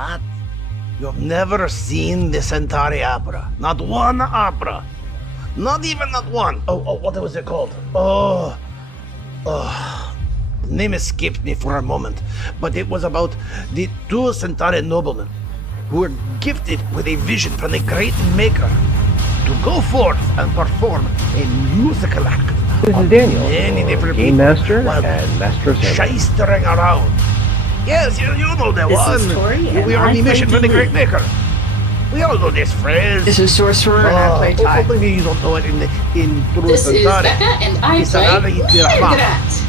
What? You've never seen the Centauri opera? Not one opera? Not even not one? Oh, what was it called? The name escaped me for a moment, but it was about the two Centauri noblemen who were gifted with a vision from the great maker to go forth and perform a musical act. This is Daniel, Many different Game people, Master while and Master of Ceremony. shystering around. Yes, you know that This one. is Tori, and We are on I the mission play from the Dee. great maker. We all know this phrase. This is Sorcerer, and I play Ty. Maybe you don't know it in True This is Centauri. Becca, and I It's play another mrrr'grr'rat.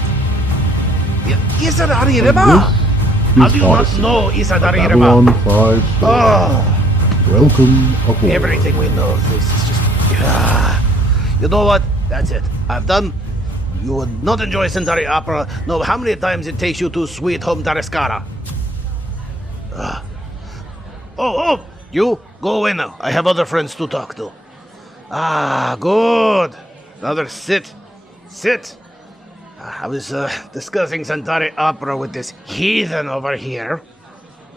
Isadari Reba. How do you not know Isadari Reba? Babylon 5 Star. Oh, Welcome aboard. everything we know. This is just. You know what? That's it. I've done. You would not enjoy Centauri opera. No, how many times it takes you to Sweet Home Taraskara? You go away now. I have other friends to talk to. Good. Another sit. I was discussing Centauri opera with this heathen over here.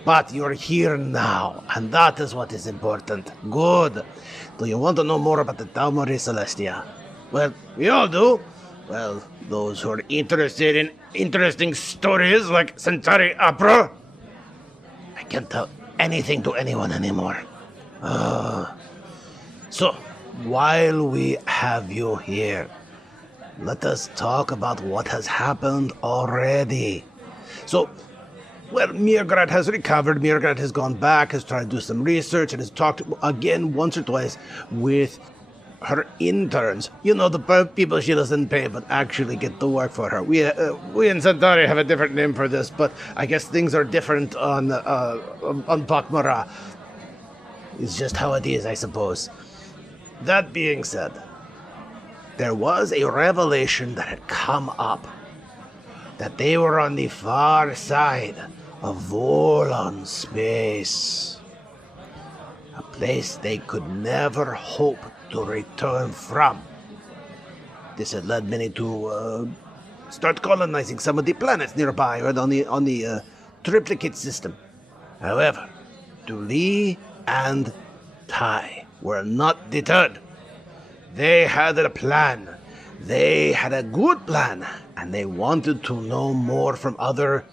But you're here now, and that is what is important. Good. Do you want to know more about the Marie Celestia? Well, we all do. Well, those who are interested in interesting stories like Centauri opera. I can't tell anything to anyone anymore. So, while we have you here, let us talk about what has happened already. So, well, mrrr'grr'rat has recovered. mrrr'grr'rat has gone back, has tried to do some research, and has talked again once or twice with her interns. You know, the people she doesn't pay, but actually get to work for her. We in Centauri have a different name for this, but I guess things are different on pak'ma'ra. It's just how it is, I suppose. That being said, there was a revelation that had come up that they were on the far side of Volon space, a place they could never hope to return from. This had led many to start colonizing some of the planets nearby, or on the triplicate system. However, Lee and Tai were not deterred. They had a plan. They had a good plan, and they wanted to know more from other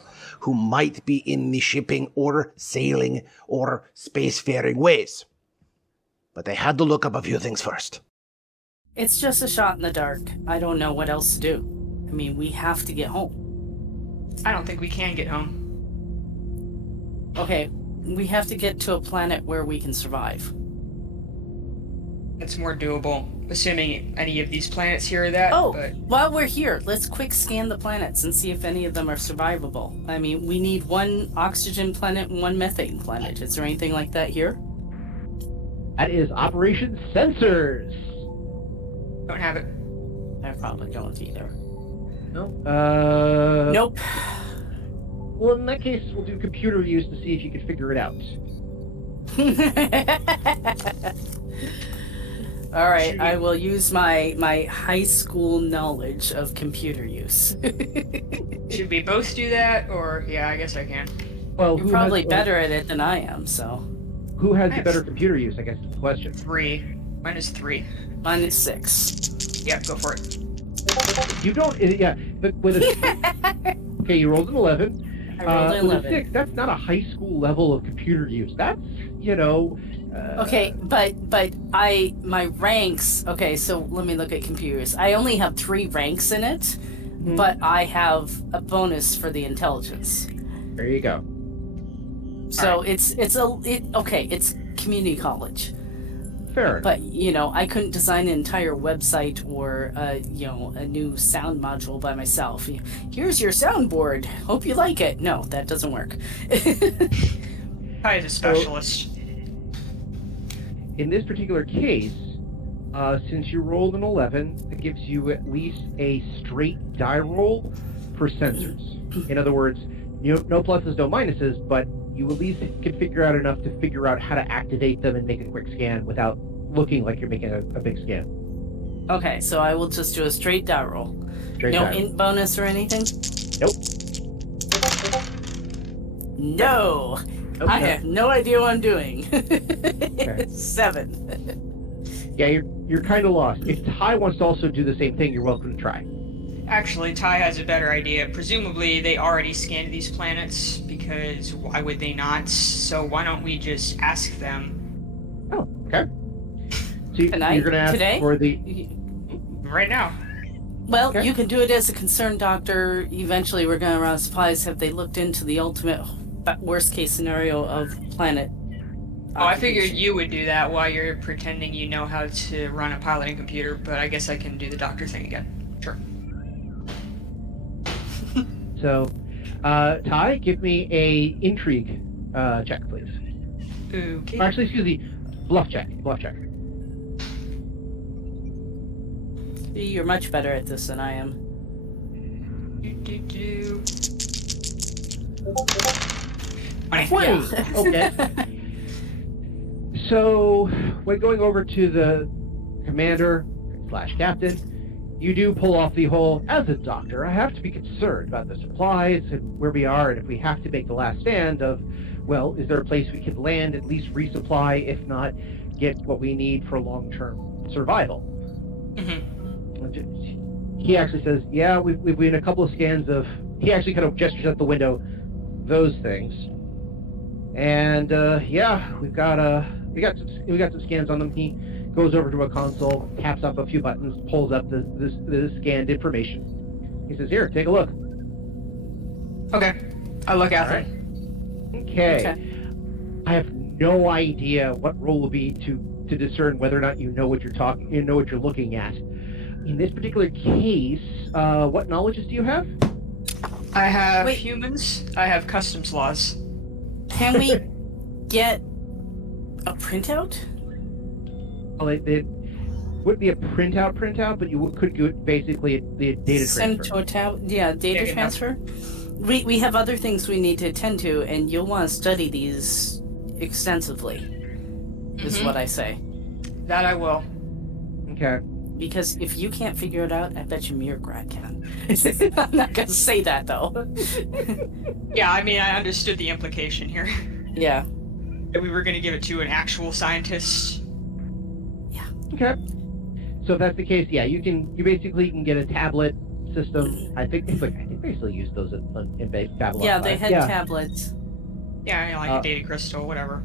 who might be in the shipping or sailing or spacefaring ways. But they had to look up a few things first. It's just a shot in the dark. I don't know what else to do. I mean, we have to get home. I don't think we can get home. Okay, we have to get to a planet where we can survive. It's more doable, assuming any of these planets here are that. Oh, but while we're here, let's quick scan the planets and see if any of them are survivable. I mean, we need one oxygen planet and one methane planet. Is there anything like that here? That is Operation Sensors. don't have it. I probably don't either. No. Nope. Well, in that case, we'll do computer use to see if you can figure it out. All right, I will use my high school knowledge of computer use. Should we both do that, or yeah, I guess I can. Well, You're probably better at it than I am, so. Who has the Nice. better computer use, I guess is the question. 3. Mine is 3. Mine is 6. Yeah, go for it. You don't, yeah, but with a... Okay, you rolled an 11. I rolled an with 11. a 6, that's not a high school level of computer use. That's, you know... Okay, but my ranks. Okay, so let me look at computers. I only have 3 ranks in it, but I have a bonus for the intelligence. There you go. So it's community college. Fair. But you know, I couldn't design an entire website or a new sound module by myself. Here's your soundboard. Hope you like it. No, that doesn't work. Ty is a specialist. In this particular case, since you rolled an 11, it gives you at least a straight die roll for sensors. In other words, no pluses, no minuses, but you at least can figure out enough to figure out how to activate them and make a quick scan without looking like you're making a big scan. Okay, so I will just do a straight die roll. Straight No die. int bonus or anything? Nope. No! I have no idea what I'm doing. Okay. 7. Yeah, you're kind of lost. If Ty wants to also do the same thing, you're welcome to try. Actually, Ty has a better idea. Presumably, they already scanned these planets, because why would they not? So why don't we just ask them? Oh, okay. So you're Tonight? going to ask Today? for the... Right now. Well, Okay. you can do it as a concerned doctor. Eventually, we're going to run out of supplies. Have they looked into the ultimate worst case scenario of planet? Oh, I figured occupation? you would do that while you're pretending you know how to run a piloting computer, but I guess I can do the doctor thing again. Sure. So, Ty, give me a intrigue check, please. Okay. Or actually, excuse me, bluff check. Bluff check. You're much better at this than I am. Do. 20! Okay. So, when going over to the commander/captain, you do pull off the whole, as a doctor, I have to be concerned about the supplies and where we are, and if we have to make the last stand of, well, is there a place we could land, at least resupply, if not get what we need for long-term survival? Mm-hmm. He actually says, yeah, we've been a couple of scans of, he actually kind of gestures at the window, those things. And, yeah, we got some scans on them. He goes over to a console, taps up a few buttons, pulls up the scanned information. He says, here, take a look. Okay. I look at All right. them. Okay. I have no idea what role will be to discern whether or not you know what you're looking at. In this particular case, what knowledges do you have? I have Wait. humans. I have customs laws. Can we get a printout? Well, it wouldn't be a printout, but you could do it basically the data Send transfer. to a tab. Yeah, data Yeah, transfer. We have other things we need to attend to, and you'll want to study these extensively. Is Mhm. what I say. That I will. Okay. Because if you can't figure it out, I bet you mrr'r'grr'rat can. I'm not gonna say that though. Yeah, I mean, I understood the implication here. Yeah. That we were going to give it to an actual scientist. Okay. So if that's the case, yeah, you basically can get a tablet system. I think they still use those in Babylon. Yeah, they 5. had Yeah. tablets. Yeah, you know, like a data crystal, whatever.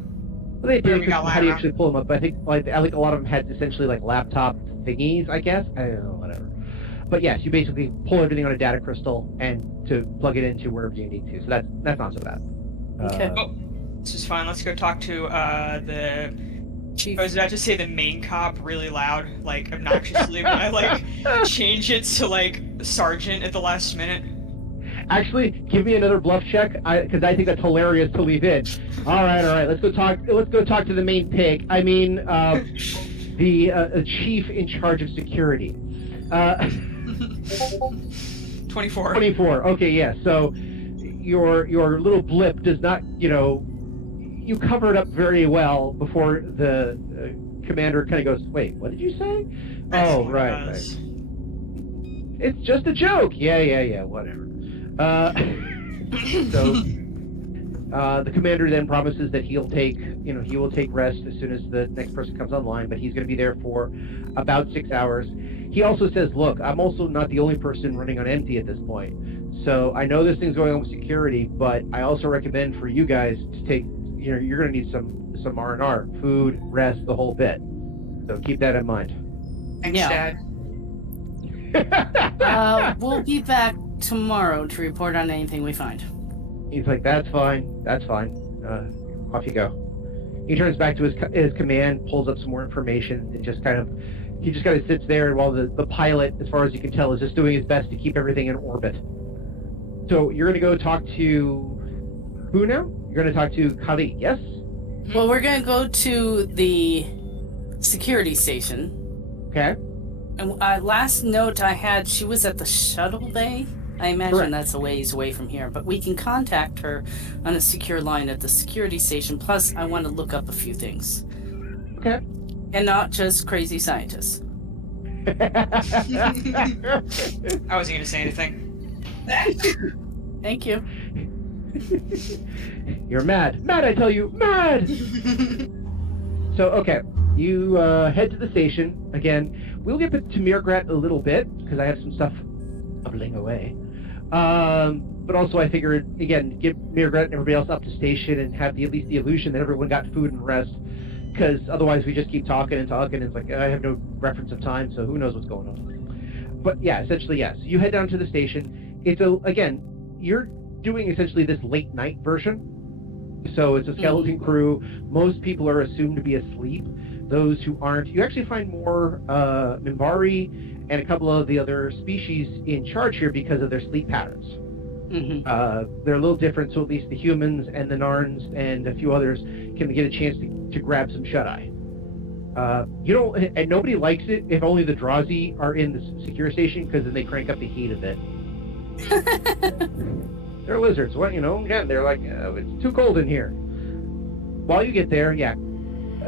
Well, they Where did. we got How do you Lara. actually pull them up? I think a lot of them had essentially like laptop thingies, I guess. I don't know, whatever. But yes, you basically pull everything on a data crystal and to plug it into wherever you need to. So that's not so bad. Okay. Oh, this is fine. Let's go talk to the. Chief. I was about to say the main cop really loud, like obnoxiously, but I like change it to like sergeant at the last minute. Actually, give me another bluff check, because I think that's hilarious to leave in. All right. Let's go talk to the main pig. I mean, the chief in charge of security. 24. 24. Okay, yeah. So your little blip does not, you cover it up very well before the commander kind of goes, "Wait, what did you say?" That's Oh, what it right. was. It's just a joke. Yeah, whatever. So the commander then promises that he will take rest as soon as the next person comes online, but he's going to be there for about 6 hours. He also says, "Look, I'm also not the only person running on empty at this point. So I know this thing's going on with security, but I also recommend for you guys to take, you're going to need some R&R, food, rest, the whole bit. So keep that in mind." Thanks, Yeah. Dad. We'll be back tomorrow to report on anything we find. He's like, that's fine. Off you go. He turns back to his command, pulls up some more information, and just kind of sits there, while the pilot, as far as you can tell, is just doing his best to keep everything in orbit. So you're going to go talk to who now? You're going to talk to Kali, yes? Well, we're gonna go to the security station. Okay. And last note I had, she was at the shuttle bay. I imagine Correct. that's a ways away from here, but we can contact her on a secure line at the security station. Plus, I want to look up a few things. Okay. And not just crazy scientists. I wasn't going to say anything. Thank you. You're mad. Mad, I tell you, mad! So, okay, you head to the station. Again, we'll get to mrr'grr'rat a little bit, because I have some stuff bubbling away. But also I figured, again, get mrr'grr'rat and everybody else up to station and have at least the illusion that everyone got food and rest, because otherwise we just keep talking and talking, and it's like, I have no reference of time, so who knows what's going on. But yeah, essentially, yes. You head down to the station. Again, you're doing essentially this late night version. So it's a skeleton crew. Most people are assumed to be asleep. Those who aren't, you actually find more Minbari and a couple of the other species in charge here because of their sleep patterns. They're a little different, so at least the humans and the Narns and a few others can get a chance to grab some shut-eye. And nobody likes it if only the Drazi are in the secure station, because then they crank up the heat a bit. They're lizards. Well, again, they're like, it's too cold in here. While you get there, yeah,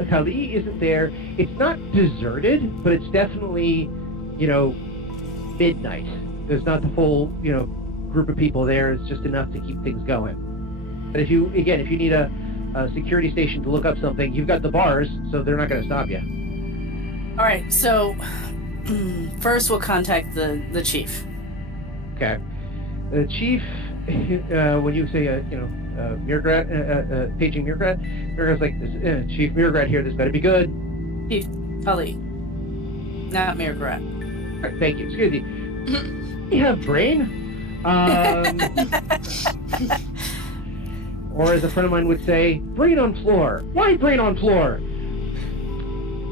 Kali isn't there. It's not deserted, but it's definitely, midnight. There's not the full, group of people there. It's just enough to keep things going. But if you need a security station to look up something, you've got the bars, so they're not going to stop you. All right, so first we'll contact the chief. Okay. The chief, when you say, mrr'grr'rat, paging mrr'grr'rat, mrr'grat's like, Chief mrr'grat here, this better be good. Chief Kali, not mrr'grat. Right, thank you. Excuse me. You have brain? Or as a friend of mine would say, brain on floor. Why brain on floor?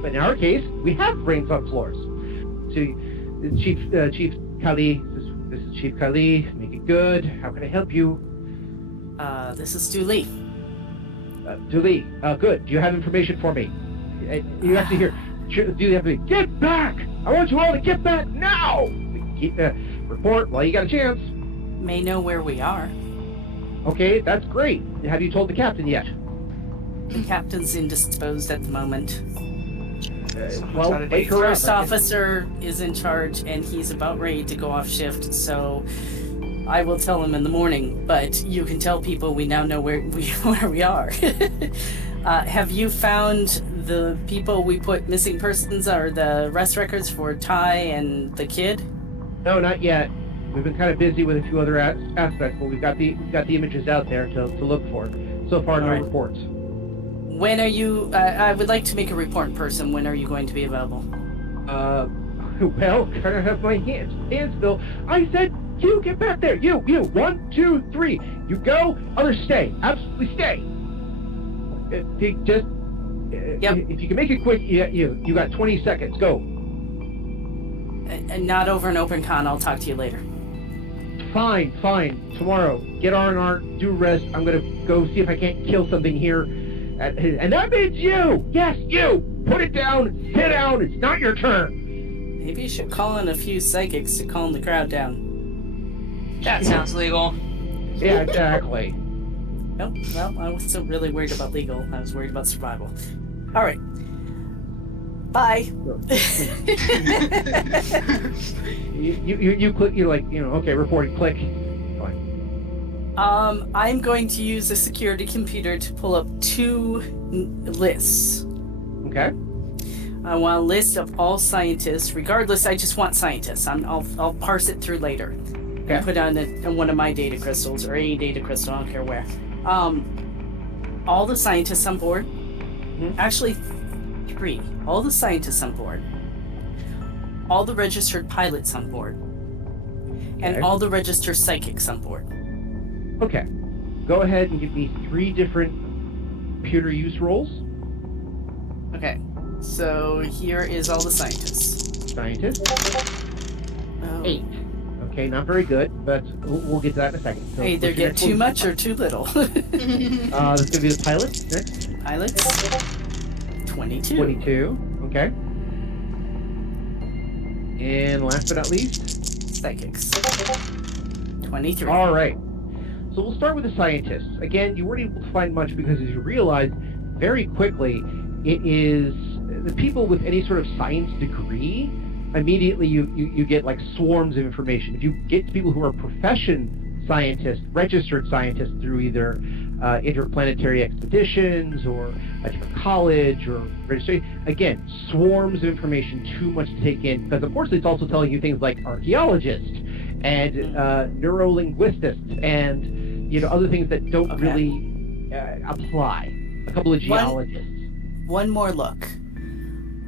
But in our case, we have brains on floors. So, Chief Kali, this is Chief Kali. Make it good. How can I help you? This is Stu Lee. Dooley, good. Do you have information for me? You actually hear, do you have to get back? I want you all to get back now! Report while you got a chance. May know where we are. Okay, that's great. Have you told the captain yet? The captain's indisposed at the moment. Well, wake her up. First officer is in charge, and he's about ready to go off shift, so I will tell him in the morning, but you can tell people we now know where we are. Have you found the people we put missing persons or the rest records for Ty and the kid? No, not yet. We've been kind of busy with a few other aspects, but we've got the images out there to look for. So far, no reports. When are you? I would like to make a report in person. When are you going to be available? Well, kind of have my hands full. I said, you get back there. You. 1, 2, 3. You go. Others stay. Absolutely stay. If you can make it quick, you got 20 seconds. Go. And not over an open con. I'll talk to you later. Fine. Tomorrow, get R&R, do rest. I'm gonna go see if I can't kill something here. And that means you! Yes, you! Put it down, sit down, it's not your turn! Maybe you should call in a few psychics to calm the crowd down. That sounds legal. Yeah, exactly. Nope, well, I wasn't really worried about legal. I was worried about survival. Alright. Bye. You click, you're like, okay, reporting, click. Fine. I'm going to use a security computer to pull up 2 lists. Okay. I want a list of all scientists. Regardless, I just want scientists. I'll parse it through later. Okay. And put on one of my data crystals or any data crystal. I don't care where. All the scientists on board. Mm-hmm. Actually, 3. All the scientists on board. All the registered pilots on board. Okay. And all the registered psychics on board. Okay. Go ahead and give me 3 different computer use roles. Okay. So here is all the scientists. Scientists? 8. Okay, not very good, but we'll get to that in a second. So hey, either get too much or too little. That's going to be the pilots next. Pilots? 22. 22, okay. And last but not least? Psychics. 23. All right. So we'll start with the scientists. Again, you weren't able to find much because, as you realized very quickly, it is the people with any sort of science degree. Immediately, you get like swarms of information. If you get to people who are profession scientists, registered scientists through either interplanetary expeditions or a different college or registration. Again, swarms of information, too much to take in, because of course it's also telling you things like archaeologists and neurolinguistics and other things that don't really apply. A couple of geologists. One more look.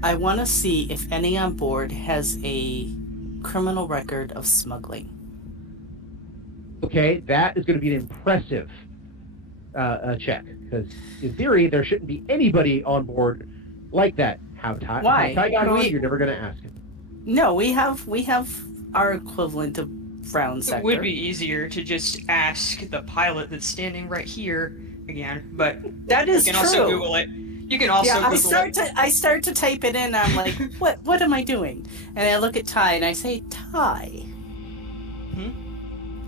I want to see if any on board has a criminal record of smuggling. Okay, that is going to be an impressive check, because in theory there shouldn't be anybody on board like that. Why? How Ty got on, you're never going to ask him. No, we have our equivalent of Brown Sector. It would be easier to just ask the pilot that's standing right here again, but that is you can true. also Google it. You can also Google it. I start to type it in, and I'm like, what am I doing? And I look at Ty and I say, Ty,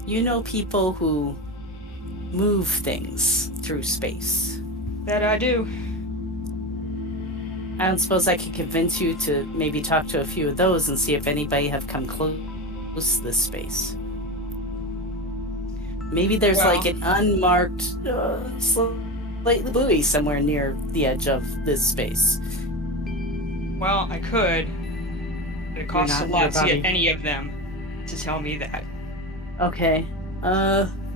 you know people who move things through space. That I do. I don't suppose I could convince you to maybe talk to a few of those and see if anybody have come close to this space. Maybe there's like an unmarked slightly buoy somewhere near the edge of this space. Well, I could. But it costs a lot to get any of them to tell me that. Okay.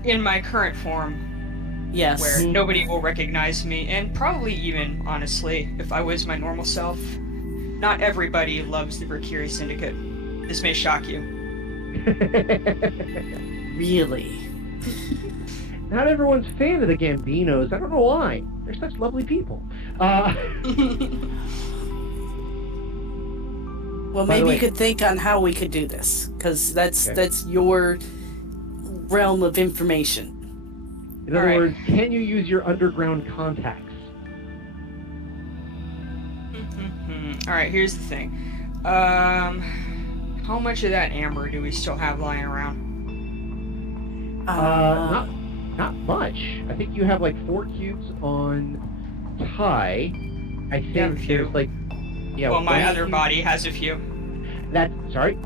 In my current form. Yes. Where nobody will recognize me, and probably even, honestly, if I was my normal self. Not everybody loves the Mercury Syndicate. This may shock you. Really? Not everyone's fan of the Gambinos. I don't know why. They're such lovely people. Well, maybe you could think on how we could do this, because that's your realm of information. In other words, can you use your underground contacts? Alright, here's the thing. How much of that amber do we still have lying around? Not much. I think you have like 4 cubes on Ty. I think there's like... Yeah, well, my other body has a few. That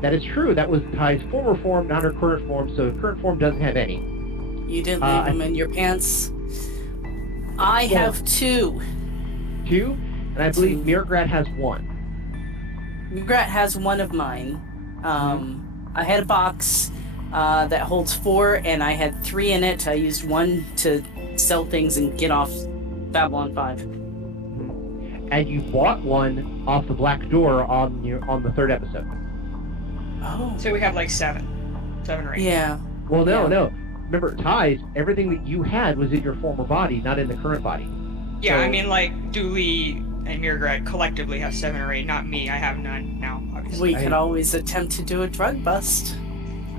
is true. That was Ty's former form, not her current form, so current form doesn't have any. You didn't leave them in your pants? I have 2. 2? And I believe mrr'r'grr'rat has 1. mrr'r'grat has 1 of mine. I had a box that holds 4, and I had 3 in it. I used 1 to sell things and get off Babylon 5. And you bought 1 off the Black Door on the 3rd episode. Oh. So we have like 7 or 8. Yeah. Well, no. Remember, Ty's, everything that you had was in your former body, not in the current body. Yeah, so, I mean, like, Dooley and mrr'grr'rat collectively have 7 or 8, not me. I have none now, obviously. We could always attempt to do a drug bust.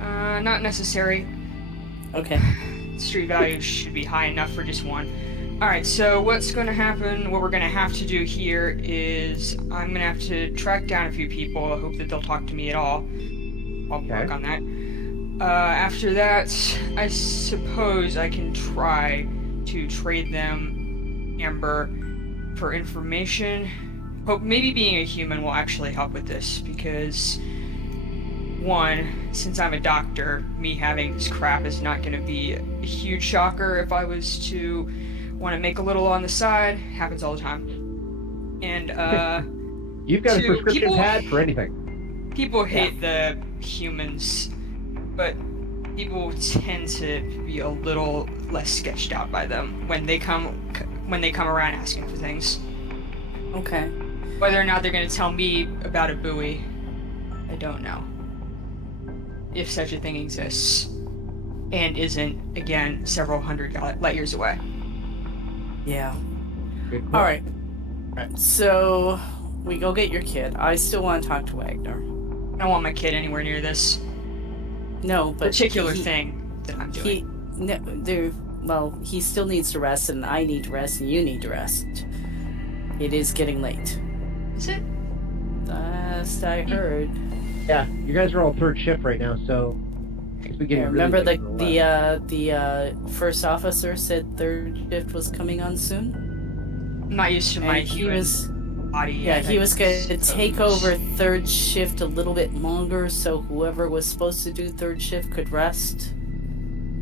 Not necessary. Okay. Street value should be high enough for just 1. Alright, so what's going to happen, what we're going to have to do here is I'm going to have to track down a few people. I hope that they'll talk to me at all. I'll work on that. After that, I suppose I can try to trade them amber for information. Hope maybe being a human will actually help with this, because 1, since I'm a doctor, me having this crap is not going to be a huge shocker. If I was to want to make a little on the side, happens all the time. And you've got a prescription pad for anything. People hate the humans, but people tend to be a little less sketched out by them when they come around asking for things. Okay. Whether or not they're going to tell me about a buoy, I don't know. If such a thing exists, and isn't, again, several hundred light years away. Yeah. All right. So we go get your kid. I still want to talk to Wagner. I don't want my kid anywhere near this. No, but particular thing that I'm doing. He still needs to rest, and I need to rest, and you need to rest. It is getting late. Is it? Last I heard. Yeah, you guys are all 3rd shift right now, so it's beginning. Remember the first officer said 3rd shift was coming on soon? I'm not used to my human body. Yeah, he was going to take over 3rd shift a little bit longer, so whoever was supposed to do 3rd shift could rest.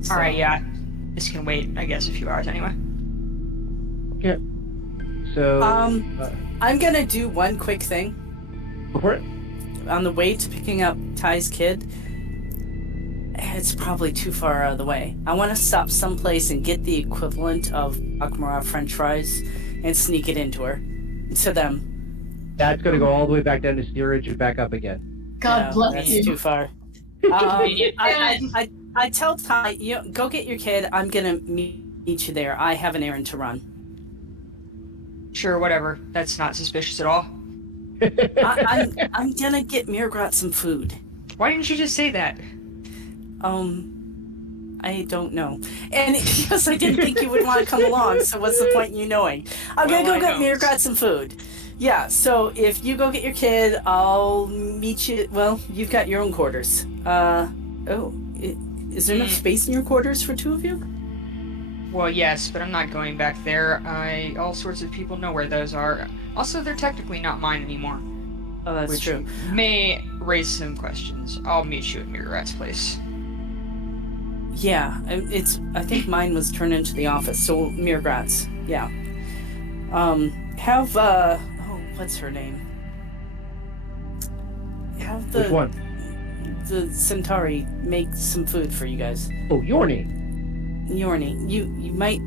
So, All right, yeah. This can wait, I guess, a few hours anyway. Yeah. So. I'm gonna do one quick thing. Go for it. On the way to picking up Ty's kid, it's probably too far out of the way. I want to stop someplace and get the equivalent of pak'ma'ra French fries and sneak it into her, to them. That's going to go all the way back down to steerage and back up again. God bless that's you. too far. I tell Ty, go get your kid. I'm gonna meet you there. I have an errand to run. Sure, whatever. That's not suspicious at all. I'm gonna get mrr'r'grr'rat some food. Why didn't you just say that? I don't know. And because I didn't think you would want to come along, so what's the point in you knowing? I'm gonna go get mrr'r'grat some food. Yeah, so if you go get your kid, I'll meet you. Well, you've got your own quarters. Is there enough space in your quarters for two of you? Well, yes, but I'm not going back there. All sorts of people know where those are. Also, they're technically not mine anymore. Oh, that's which true. May raise some questions. I'll meet you at mrr'r'rat's place. Yeah, I think mine was turned into the office, so mrr'r'grat's. Yeah. What's her name? Have the Which one? The Centauri make some food for you guys. Oh, Yorni. Yorni, you might.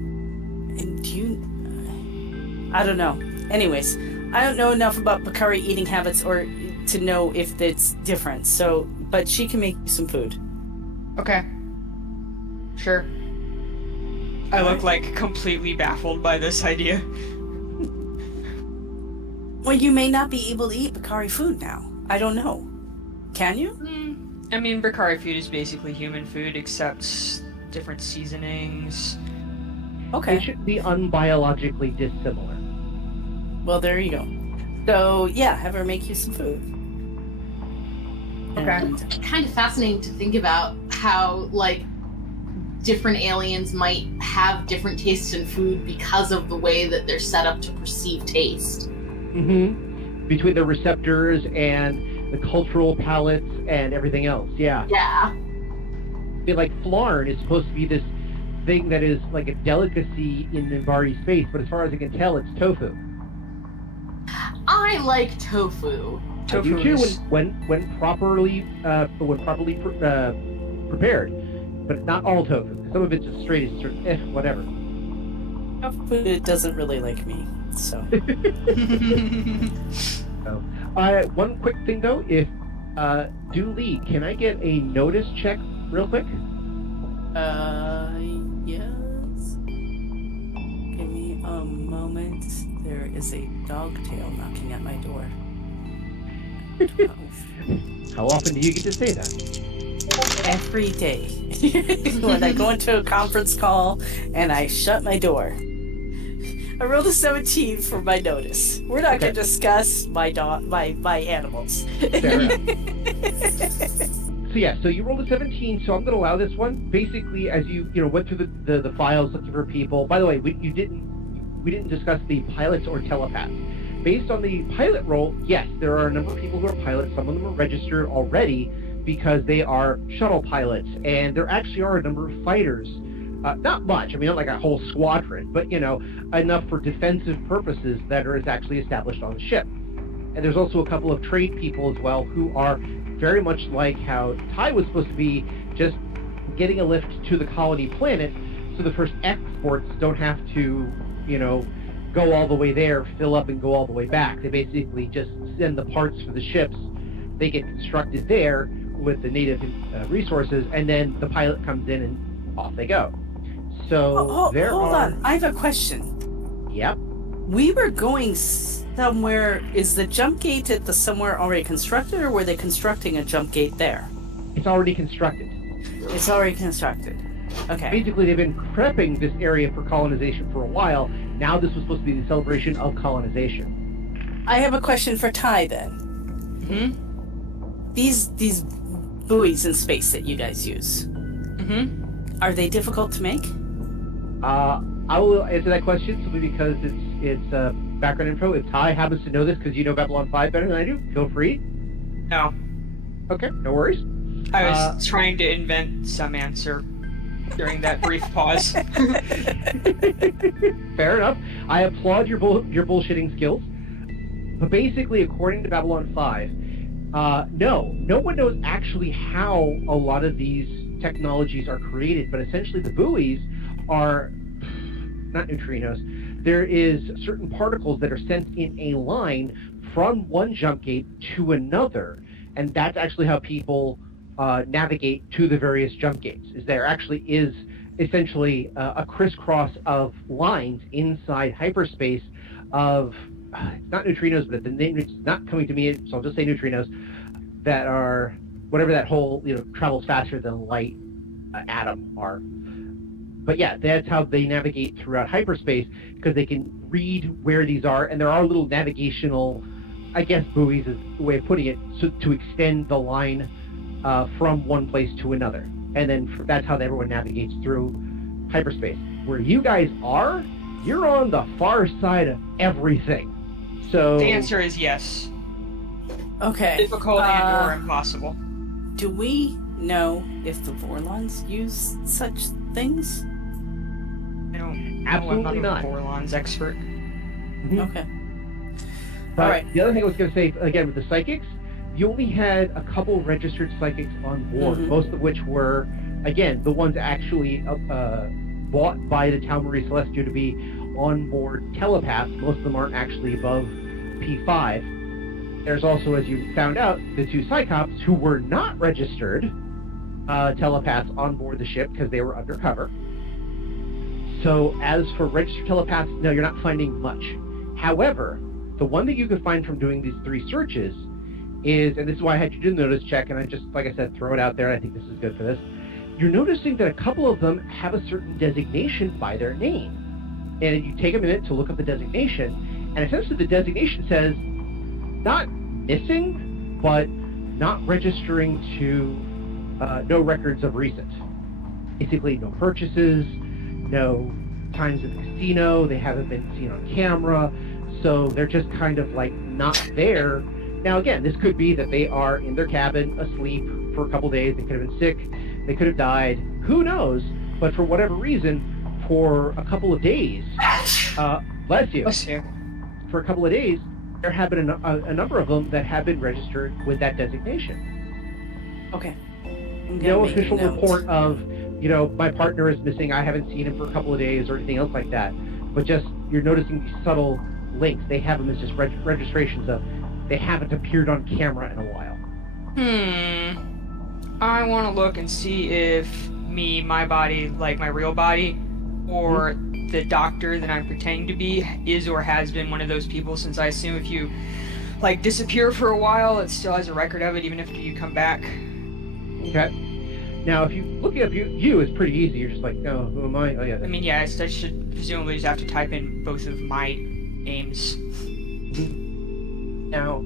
Do you? I don't know. Anyways, I don't know enough about Bakari eating habits or to know if it's different. So, but she can make you some food. Okay. Sure. I look like completely baffled by this idea. Well, you may not be able to eat Bakari food now. I don't know. Can you? I mean, Bakari food is basically human food, except different seasonings. Okay. It should be unbiologically dissimilar. Well, there you go. So, yeah, have her make you some food. Okay. It's kind of fascinating to think about how, like, different aliens might have different tastes in food because of the way that they're set up to perceive taste. Mm-hmm. Between the receptors and the cultural palettes and everything else, yeah. Yeah. I feel like Flarn is supposed to be this thing that is like a delicacy in Minbari space, but as far as I can tell, it's tofu. I like tofu. I do too when properly prepared, but not all tofu. Some of it's just straight as whatever. It doesn't really like me, so. One quick thing though, if Dooley, can I get a notice check real quick? Yes. Give me a moment. There is a dog tail knocking at my door. 12. How often do you get to say that? Every day. When I go into a conference call and I shut my door. I rolled a 17 for my notice. We're not going to discuss my animals. Fair enough. So yeah, so you rolled a 17, so I'm going to allow this one. Basically, as you went through the files looking for people. By the way, we didn't discuss the pilots or telepaths. Based on the pilot role, yes, there are a number of people who are pilots. Some of them are registered already because they are shuttle pilots, and there actually are a number of fighters. Not much. I mean, not like a whole squadron, but enough for defensive purposes that is actually established on the ship. And there's also a couple of trade people as well who are very much like how Ty was supposed to be, just getting a lift to the colony planet, so the first exports don't have to, go all the way there, fill up, and go all the way back. They basically just send the parts for the ships. They get constructed there with the native resources, and then the pilot comes in and off they go. So hold on. I have a question. Yep. We were going somewhere. Is the jump gate at the somewhere already constructed, or were they constructing a jump gate there? It's already constructed. It's already constructed. Okay. Basically, they've been prepping this area for colonization for a while. Now this was supposed to be the celebration of colonization. I have a question for Ty then. Mm-hmm. These buoys in space that you guys use. Mm-hmm. Are they difficult to make? I will answer that question simply because it's background info. If Ty happens to know this because you know Babylon 5 better than I do, feel free. No. Okay, no worries. I was trying to invent some answer. during that brief pause. Fair enough. I applaud your bullshitting skills. But basically, according to Babylon 5, no one knows actually how a lot of these technologies are created, but essentially the buoys are not neutrinos. There is certain particles that are sent in a line from one jump gate to another, and that's actually how people navigate to the various jump gates. Is there actually is essentially a crisscross of lines inside hyperspace of it's not neutrinos, but the name is not coming to me, so I'll just say neutrinos that are whatever that whole travels faster than light atom are. But yeah, that's how they navigate throughout hyperspace, because they can read where these are, and there are little navigational, I guess, buoys is the way of putting it, so to extend the line from one place to another. And then that's how everyone navigates through hyperspace. Where you guys are, you're on the far side of everything. So The answer is yes. Okay. Difficult and or impossible. Do we know if the Vorlons use such things? I don't Absolutely know, I'm not. a Vorlons expert. Okay. But All right. the other thing I was going to say, again, with the psychics, you only had a couple registered psychics on board, most of which were, again, the ones actually bought by the Tau Marie Celestial to be on-board telepaths. Most of them aren't actually above P5. There's also, as you found out, the two Psychops who were not registered telepaths on board the ship because they were undercover. So as for registered telepaths, no, you're not finding much. However, the one that you could find from doing these 3 searches is, and this is why I had you do the notice check, and I just, like I said, throw it out there, I think this is good for this. You're noticing that a couple of them have a certain designation by their name. And you take a minute to look up the designation, and essentially the designation says, not missing, but not registering to no records of recent. Basically, no purchases, no times at the casino, they haven't been seen on camera, so they're just kind of like not there. Now again, this could be that they are in their cabin, asleep for a couple days, they could have been sick, they could have died, who knows, but for whatever reason, for a couple of days, bless you, for a couple of days, there have been a number of them that have been registered with that designation. Okay. No official report of, my partner is missing, I haven't seen him for a couple of days, or anything else like that. But just, you're noticing these subtle links. They have them as just registrations of, they haven't appeared on camera in a while. I want to look and see if my body, like my real body, or the doctor that I'm pretending to be is or has been one of those people, since I assume if you, disappear for a while, it still has a record of it, even after you come back. Okay. Now, if you look up you is pretty easy. You're just like, oh, who am I? Oh, yeah. I mean, yeah, I should presumably just have to type in both of my names. Now,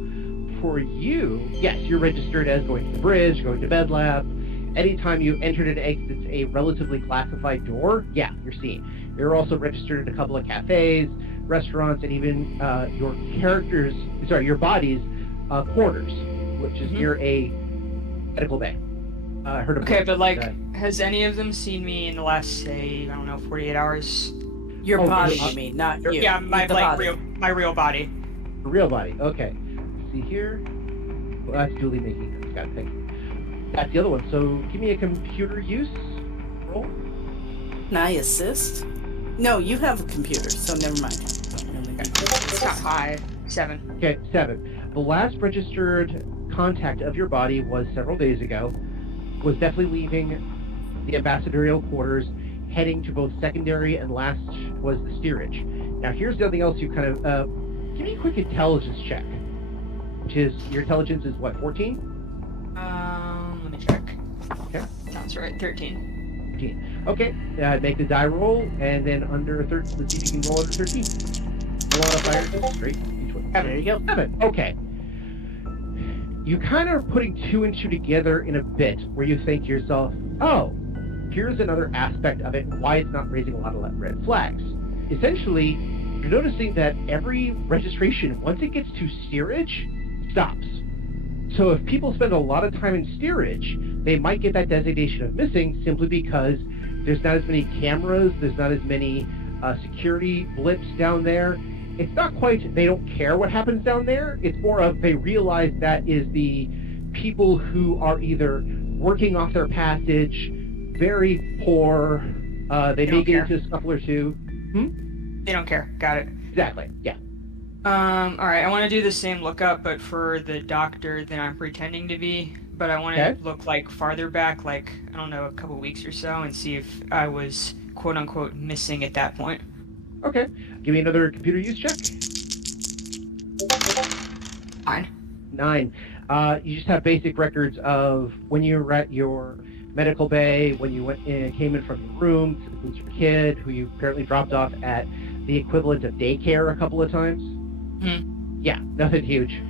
for you, yes, you're registered as going to the bridge, going to bed lab. Anytime you enter and exit a relatively classified door, yeah, you're seen. You're also registered at a couple of cafes, restaurants, and even your body's quarters, which is near a medical bay. Heard of okay, but has any of them seen me in the last, say, 48 hours? Your body, you mean, not you. Yeah, my real body. Real body, okay. Let's see here. Well, that's duly making notes, got it, thank you. That's the other one, so give me a computer use roll. Can I assist? No, you have a computer, so never mind. It's not high. 7. Okay, 7. The last registered contact of your body was several days ago, was definitely leaving the ambassadorial quarters, heading to both secondary and last was the steerage. Now here's something else you kind of, give me a quick intelligence check, which is, your intelligence is what, 14? Let me check. Okay. Sounds right, 13. 13. Okay, make the die roll, and then under 13, let's see if you can roll under 13. Modifier, straight, D20. There you go. 7, okay. You kind of are putting 2 and 2 together in a bit, where you think to yourself, oh, here's another aspect of it, why it's not raising a lot of red flags. Essentially, you're noticing that every registration, once it gets to steerage, stops. So if people spend a lot of time in steerage, they might get that designation of missing simply because There's not as many cameras. There's not as many security blips down there. It's not quite they don't care what happens down there. It's more of they realize that is the people who are either working off their passage, very poor. They may get into a scuffle or two. They don't care. Got it. Exactly. Yeah. All right. I want to do the same lookup, but for the doctor that I'm pretending to be. But I want to look like farther back, like I don't know, a couple weeks or so, and see if I was quote unquote missing at that point. Okay. Give me another computer use check. 9. You just have basic records of when you were at your medical bay, when you went in, came in from your room, includes your kid, who you apparently dropped off at the equivalent of daycare a couple of times. Yeah, nothing huge.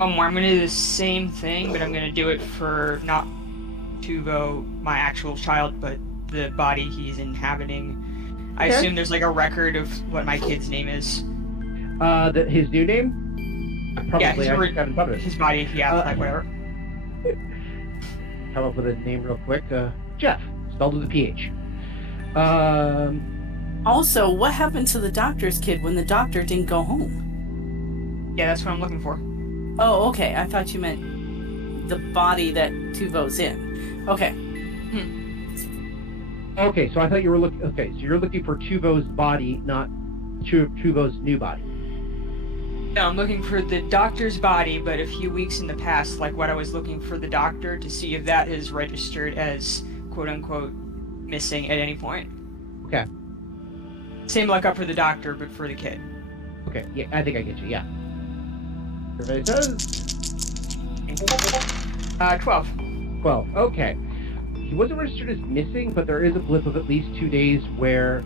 I'm going to do the same thing, but I'm going to do it for not Tuvo, my actual child, but the body he's inhabiting. I assume there's like a record of what my kid's name is. His new name? Probably. His body, like whatever. Come up with a name real quick. Jeff, spelled with a PH. Also, what happened to the doctor's kid when the doctor didn't go home? Yeah, that's what I'm looking for. Oh, okay. I thought you meant the body that Tuvo's in. Okay. Okay, so I thought you were looking. Okay, so you're looking for Tuvo's body, not Tuvo's new body. No, I'm looking for the doctor's body, but a few weeks in the past, like what I was looking for the doctor to see if that is registered as quote unquote missing at any point. Okay. Same lookup for the doctor, but for the kid. Okay, yeah, I think I get you. Yeah. Everybody does. 12. 12. Okay. He wasn't registered as missing, but there is a blip of at least 2 days where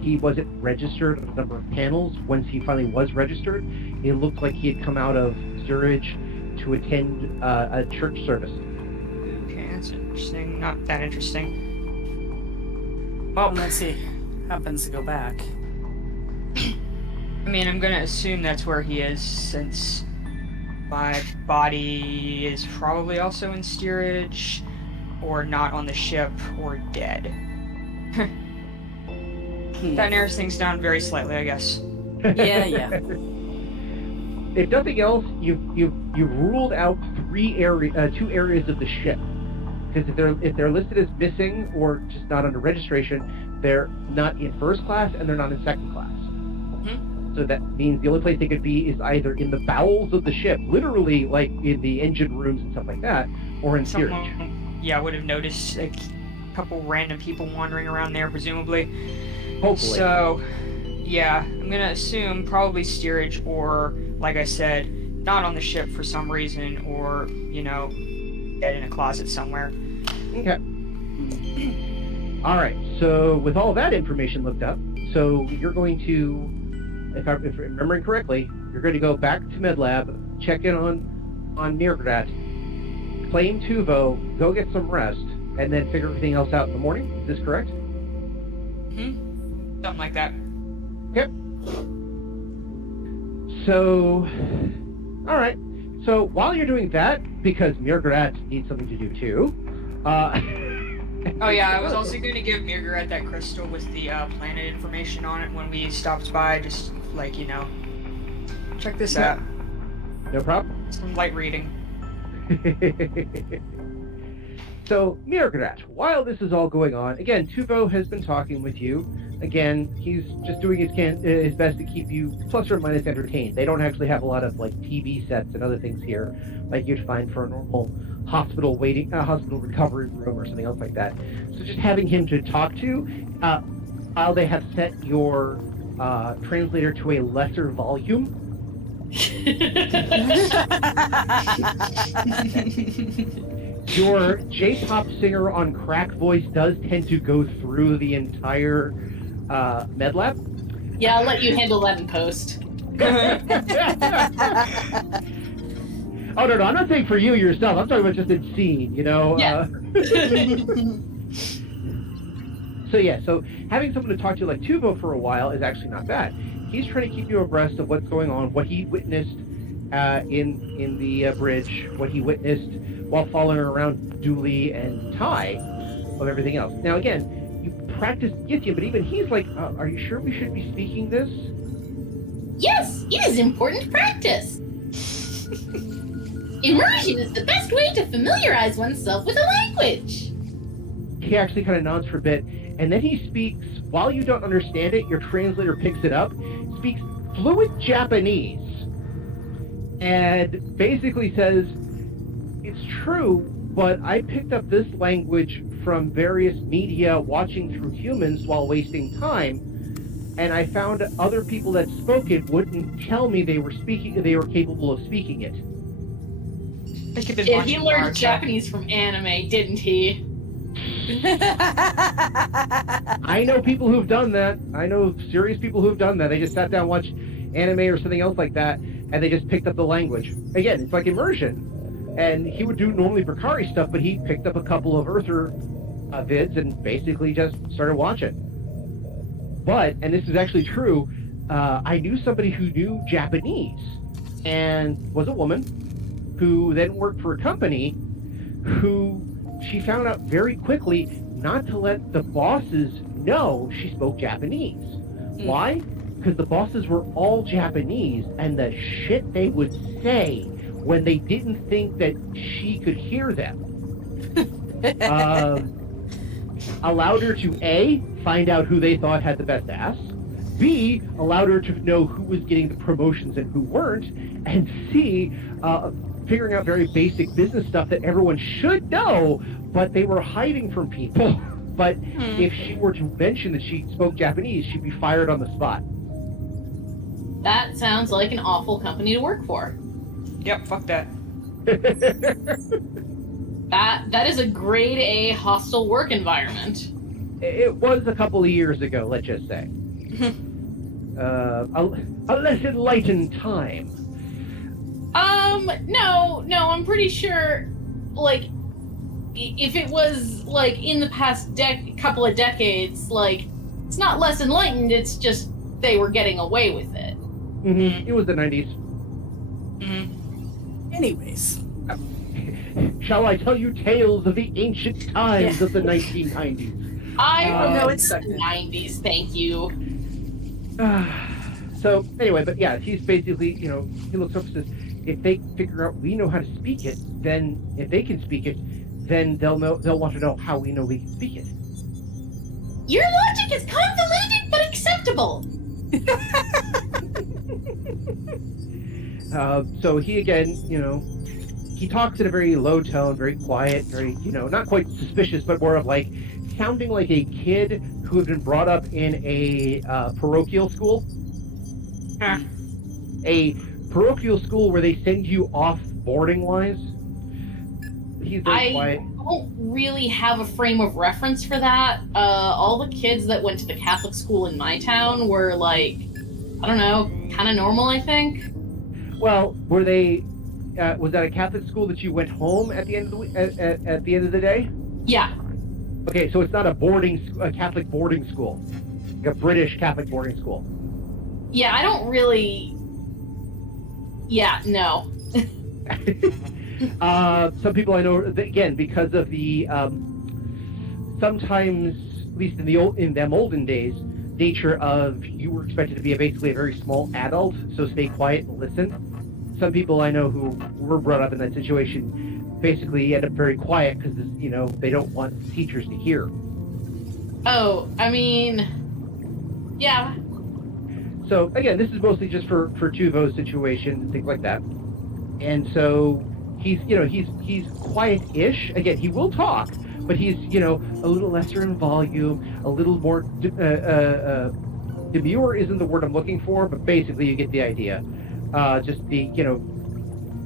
he wasn't registered on a number of panels. Once he finally was registered, it looked like he had come out of Zurich to attend a church service. Okay, that's interesting. Not that interesting. Well, let's see. Happens to go back. I mean, I'm gonna assume that's where he is, since my body is probably also in steerage, or not on the ship, or dead. That narrows things down very slightly, I guess. Yeah. If nothing else, you've ruled out 2 areas of the ship, because if they're listed as missing or just not under registration, they're not in first class and they're not in second class. So that means the only place they could be is either in the bowels of the ship, literally like in the engine rooms and stuff like that, or in steerage. Yeah, I would have noticed like a couple random people wandering around there, presumably. Hopefully. So, yeah, I'm gonna assume probably steerage, or like I said, not on the ship for some reason, or dead in a closet somewhere. Okay. All right. So with all that information looked up, so you're going to, if I'm remembering correctly, you're going to go back to MedLab, check in on mrr'grr'rat, claim Tuvo, go get some rest, and then figure everything else out in the morning. Is this correct? Something like that. Okay. So, all right. So while you're doing that, because mrr'grr'rat needs something to do too. Oh yeah, I was also going to give mrr'grr'rat that crystal with the planet information on it when we stopped by, just like check this out. No problem. Some light reading. So, mrr'grr'rat, while this is all going on, again, Tuvo has been talking with you. Again, he's just doing his best to keep you plus or minus entertained. They don't actually have a lot of TV sets and other things here, like you'd find for a normal hospital recovery room or something else like that. So just having him to talk to, while they have set your translator to a lesser volume. Your J-pop singer on crack voice does tend to go through the entire med lab. Yeah, I'll let you handle that in post. Oh, no, I'm not saying for you yourself. I'm talking about just in scene, Yeah. So having someone to talk to like Tuvo for a while is actually not bad. He's trying to keep you abreast of what's going on, what he witnessed in the bridge, what he witnessed while following around Dooley and Ty. of everything else. Now, again, you practice Githyan, but even he's like, are you sure we should be speaking this? Yes, it is important practice. Immersion is the best way to familiarize oneself with a language. He actually kind of nods for a bit, and then he speaks, while you don't understand it, your translator picks it up, speaks fluent Japanese, and basically says, it's true, but I picked up this language from various media watching through humans while wasting time, and I found other people that spoke it wouldn't tell me they were capable of speaking it. Yeah, he learned Japanese from anime, didn't he? I know people who've done that. I know serious people who've done that. They just sat down and watched anime or something else like that, and they just picked up the language. Again, it's like immersion. And he would do normally Bakari stuff, but he picked up a couple of Earther vids and basically just started watching. But, and this is actually true, I knew somebody who knew Japanese and was a woman who then worked for a company who she found out very quickly not to let the bosses know she spoke Japanese. Why? Because the bosses were all Japanese, and the shit they would say when they didn't think that she could hear them allowed her to A, find out who they thought had the best ass, B, allowed her to know who was getting the promotions and who weren't, and C, figuring out very basic business stuff that everyone should know, but they were hiding from people. But if she were to mention that she spoke Japanese, she'd be fired on the spot. That sounds like an awful company to work for. Yep, fuck that. That is a grade A hostile work environment. It was a couple of years ago, let's just say. A less enlightened time. No, I'm pretty sure, like, if it was, like, in the past couple of decades, like, it's not less enlightened, it's just they were getting away with it. It was the 90s. Anyways. Shall I tell you tales of the ancient times of the 1990s? No, it's the 90s, thank you. So, anyway, but yeah, he's basically, he looks up and says, if they figure out we know how to speak it, then if they can speak it, then they'll want to know how we know we can speak it. Your logic is convoluted but acceptable. So he again, he talks in a very low tone, very quiet, very, not quite suspicious, but more of like sounding like a kid who had been brought up in a parochial school. A parochial school where they send you off boarding-wise. He's very quiet. I don't really have a frame of reference for that. All the kids that went to the Catholic school in my town were like, I don't know, kind of normal, I think. Well, were they? Was that a Catholic school that you went home at the end of at the end of the day? Yeah. Okay, so it's not a Catholic boarding school, like a British Catholic boarding school. Yeah, I don't really. Yeah, no. Some people I know, again, because of the sometimes, at least in them olden days, nature of you were expected to be basically a very small adult, so stay quiet and listen. Some people I know who were brought up in that situation basically end up very quiet because they don't want teachers to hear. Oh, I mean, yeah. So again, this is mostly just for Tuvo's situation and things like that. And so he's quiet-ish. Again, he will talk, but he's a little lesser in volume, a little more demure isn't the word I'm looking for, but basically you get the idea. Just the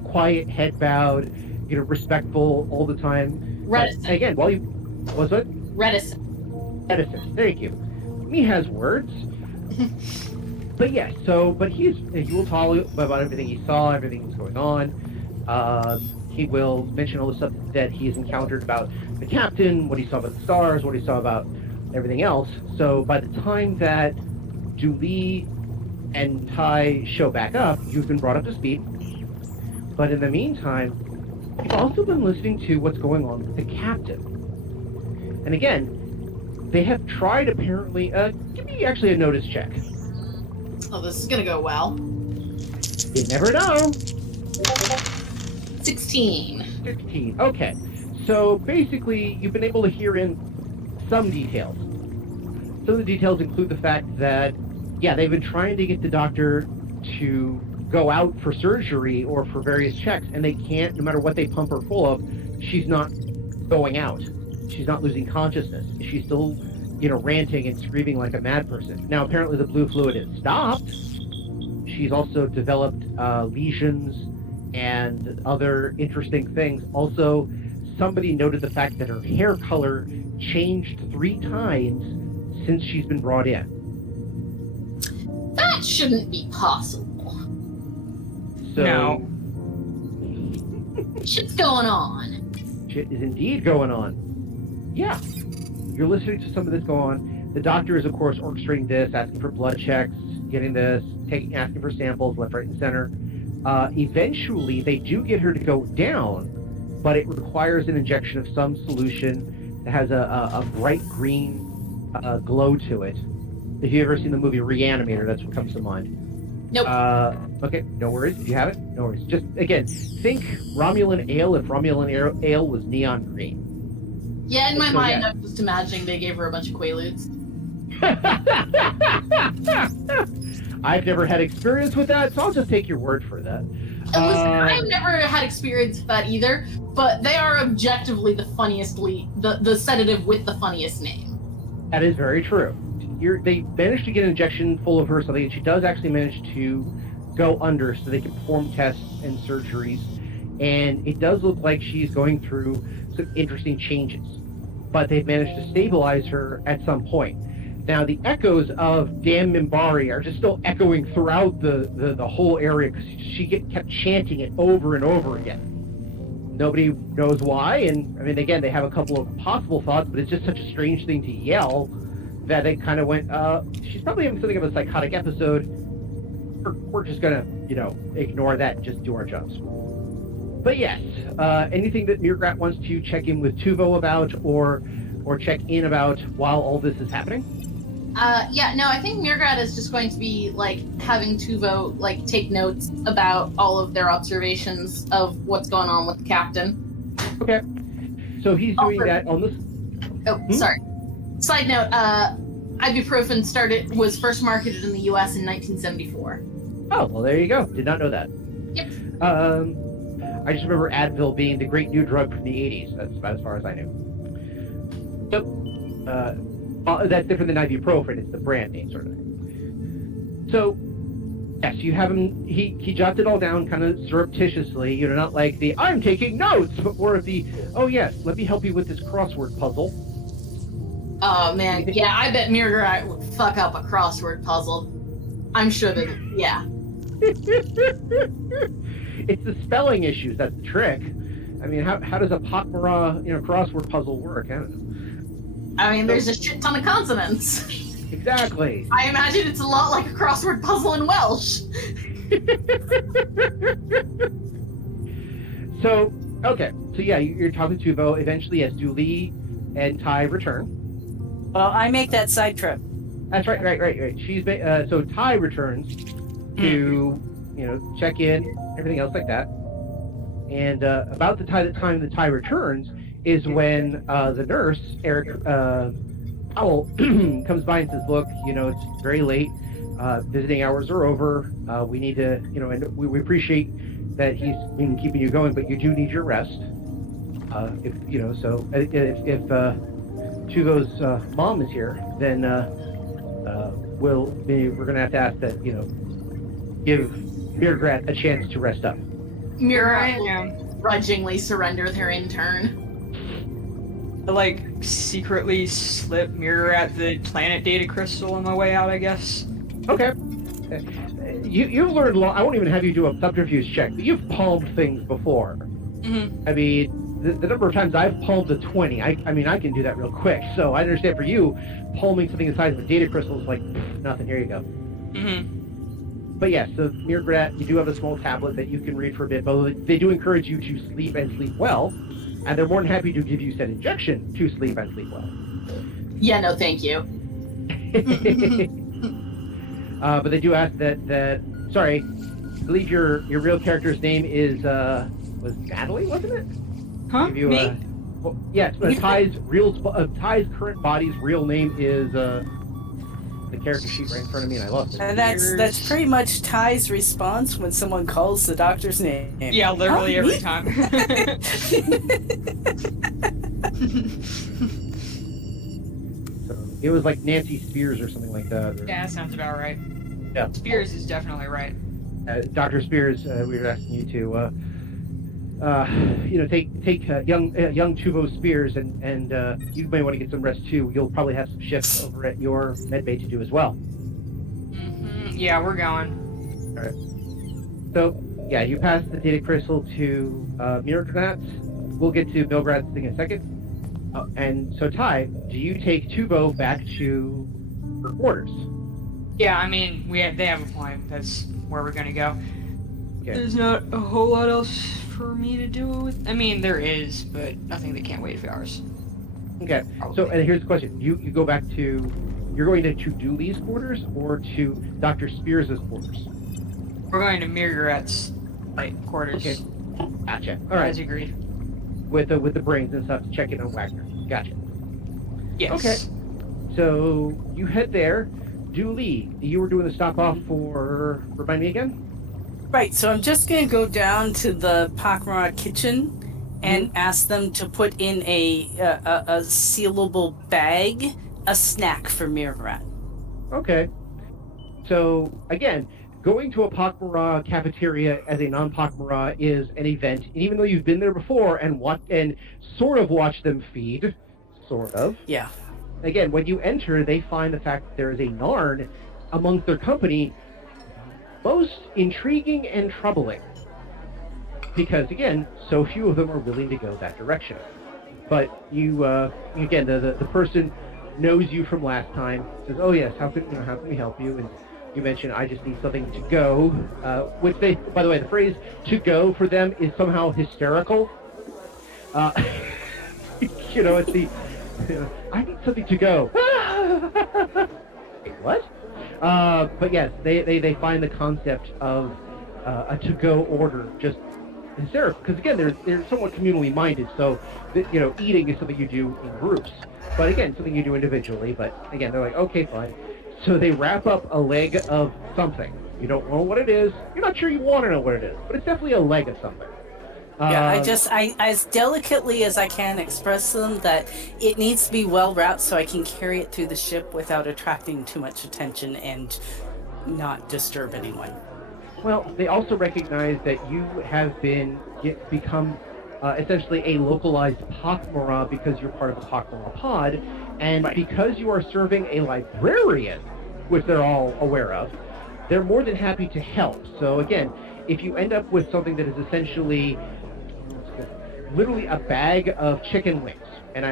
quiet, head bowed, respectful all the time. Reticent. But again, was it? Reticent. Thank you. He has words. But yes, but he will talk about everything he saw, everything that's going on. He will mention all the stuff that he's encountered about the captain, what he saw about the stars, what he saw about everything else. So by the time that Julie and Ty show back up, you've been brought up to speed. But in the meantime, you've also been listening to what's going on with the captain. And again, they have tried apparently. Give me actually a notice check. Oh, this is gonna go well. You never know. 16. 15. Okay. So basically, you've been able to hear in some details. Some of the details include the fact that, yeah, they've been trying to get the doctor to go out for surgery or for various checks, and they can't, no matter what they pump her full of, she's not going out. She's not losing consciousness. She's still, ranting and screaming like a mad person. Now, apparently the blue fluid has stopped. She's also developed lesions and other interesting things. Also, somebody noted the fact that her hair color changed 3 times since she's been brought in. That shouldn't be possible. So, No. Shit's going on. Shit is indeed going on. Yeah. You're listening to some of this go on. The doctor is, of course, orchestrating this, asking for blood checks, getting this, asking for samples left, right, and center. Eventually, they do get her to go down, but it requires an injection of some solution that has a bright green glow to it. If you've ever seen the movie Reanimator, that's what comes to mind. Nope. Okay, no worries. If you have it, no worries. Just, again, think Romulan ale if Romulan ale was neon green. Yeah, in my So, mind, yeah. I'm just imagining they gave her a bunch of Quaaludes. I've never had experience with that, so I'll just take your word for that. And listen, I've never had experience with that either, but they are objectively the funniest the sedative with the funniest name. That is very true. They managed to get an injection full of her, so she does actually manage to go under so they can perform tests and surgeries. And it does look like she's going through some interesting changes. But they've managed to stabilize her at some point. Now, the echoes of Damn Mimbari are just still echoing throughout the whole area because she kept chanting it over and over again. Nobody knows why, and I mean, again, they have a couple of possible thoughts, but it's just such a strange thing to yell that they kind of went, she's probably having something of a psychotic episode. We're just gonna, ignore that and just do our jobs. But yes, anything that mrr'grr'rat wants to check in with Tuvo about or check in about while all this is happening? I think mrr'grr'rat is just going to be, having Tuvo, take notes about all of their observations of what's going on with the captain. Okay. So he's doing that on this... Oh, sorry. Side note, ibuprofen was first marketed in the U.S. in 1974. Oh, well, there you go. Did not know that. Yep. I just remember Advil being the great new drug from the 80s. That's about as far as I knew. So, that's different than ibuprofen. It's the brand name, sort of thing. So, yes, you have him. He jotted it all down kind of surreptitiously. Not like the "I'm taking notes," but more of the "Oh yes, let me help you with this crossword puzzle." Oh man, yeah, I bet mrr'grr'rat would fuck up a crossword puzzle. I'm sure that, yeah. It's the spelling issues that's the trick. I mean, how does a pak'ma'ra crossword puzzle work? I don't know. I mean, there's a shit ton of consonants. Exactly. I imagine it's a lot like a crossword puzzle in Welsh. So, okay. So yeah, you're talking to Tuvo. Eventually, yes, Dooley and Ty return. Well, I make that side trip. That's right. She's so Ty returns to check in, everything else like that. And about the time that Ty returns is when the nurse Eric Powell comes by and says, "Look, it's very late. Visiting hours are over. We need to, and we appreciate that he's been keeping you going, but you do need your rest. If Tuvo's mom is here, then we're going to have to ask that give mrr'grr'rat a chance to rest up." mrr'grr'rat will grudgingly surrender their intern. I, secretly slip mrr'grr'rat the planet data crystal on my way out, I guess. Okay. You've learned a lot. I won't even have you do a subterfuge check, but you've palmed things before. Mm-hmm. I mean, the number of times I've palmed a 20, I can do that real quick. So I understand for you, palming something the size of a data crystal is like nothing. Here you go. Mm-hmm. But yes, so mrr'grr'rat, you do have a small tablet that you can read for a bit, but they do encourage you to sleep and sleep well. and they're more than happy to give you said injection to sleep and sleep well. Yeah, no, thank you. But they do ask that. Sorry, I believe your real character's name is was Natalie, wasn't it? Huh? Give you, Me? well, yes, Ty's current body's real name is the character sheet right in front of me, and I lost it. And that's pretty much Ty's response when someone calls the doctor's name. Yeah, literally every time. So it was like Nancy Spears or something like that. Yeah, that sounds about right. Yeah. Spears is definitely right. Dr. Spears, we were asking you to, take young Tuvo Spears, and you may want to get some rest too. You'll probably have some shifts over at your medbay to do as well. Mm-hmm. Yeah, we're going. All right. So, yeah, you pass the data crystal to mrr'grr'rat. We'll get to mrr'grr'rat's thing in a second. And so, Ty, do you take Tuvo back to her quarters? Yeah, I mean, they have a point. That's where we're gonna go. Okay. There's not a whole lot else for me to do with. I mean, there is, but nothing that can't wait a few hours. Okay. So, and here's the question: you go back to, you're going to Dooley's quarters or to Dr. Spears' quarters? We're going to mrr'grr'rat's quarters. Okay. Gotcha. All right. As agreed. With the brains and stuff to check in on Wagner. Gotcha. Yes. Okay. So you head there. Dooley, you were doing the stop off for, remind me again? Right, so I'm just going to go down to the pak'ma'ra kitchen and ask them to put in a sealable bag, a snack for mrr'grr'rat. Okay. So, again, going to a pak'ma'ra cafeteria as a non-pak'ma'ra is an event, and even though you've been there before and sort of watched them feed, sort of. Yeah. Again, when you enter, they find the fact that there is a Narn amongst their company most intriguing and troubling. Because, again, so few of them are willing to go that direction. But you, again, the person knows you from last time, says, oh yes, how can we help you? And you mention, I just need something to go, which they, by the way, the phrase to go for them is somehow hysterical. It's the, I need something to go. Wait, what? But yes, they find the concept of a to-go order just hysterical. Because again, they're somewhat communally minded. So, eating is something you do in groups. But again, something you do individually. But again, they're like, okay, fine. So they wrap up a leg of something. You don't know what it is. You're not sure you want to know what it is. But it's definitely a leg of something. Yeah, I as delicately as I can express them that it needs to be well wrapped so I can carry it through the ship without attracting too much attention and not disturb anyone. Well, they also recognize that you have become essentially a localized pak'ma'ra because you're part of the pak'ma'ra pod, and because you are serving a librarian, which they're all aware of, they're more than happy to help. So again, if you end up with something that is essentially literally a bag of chicken wings, and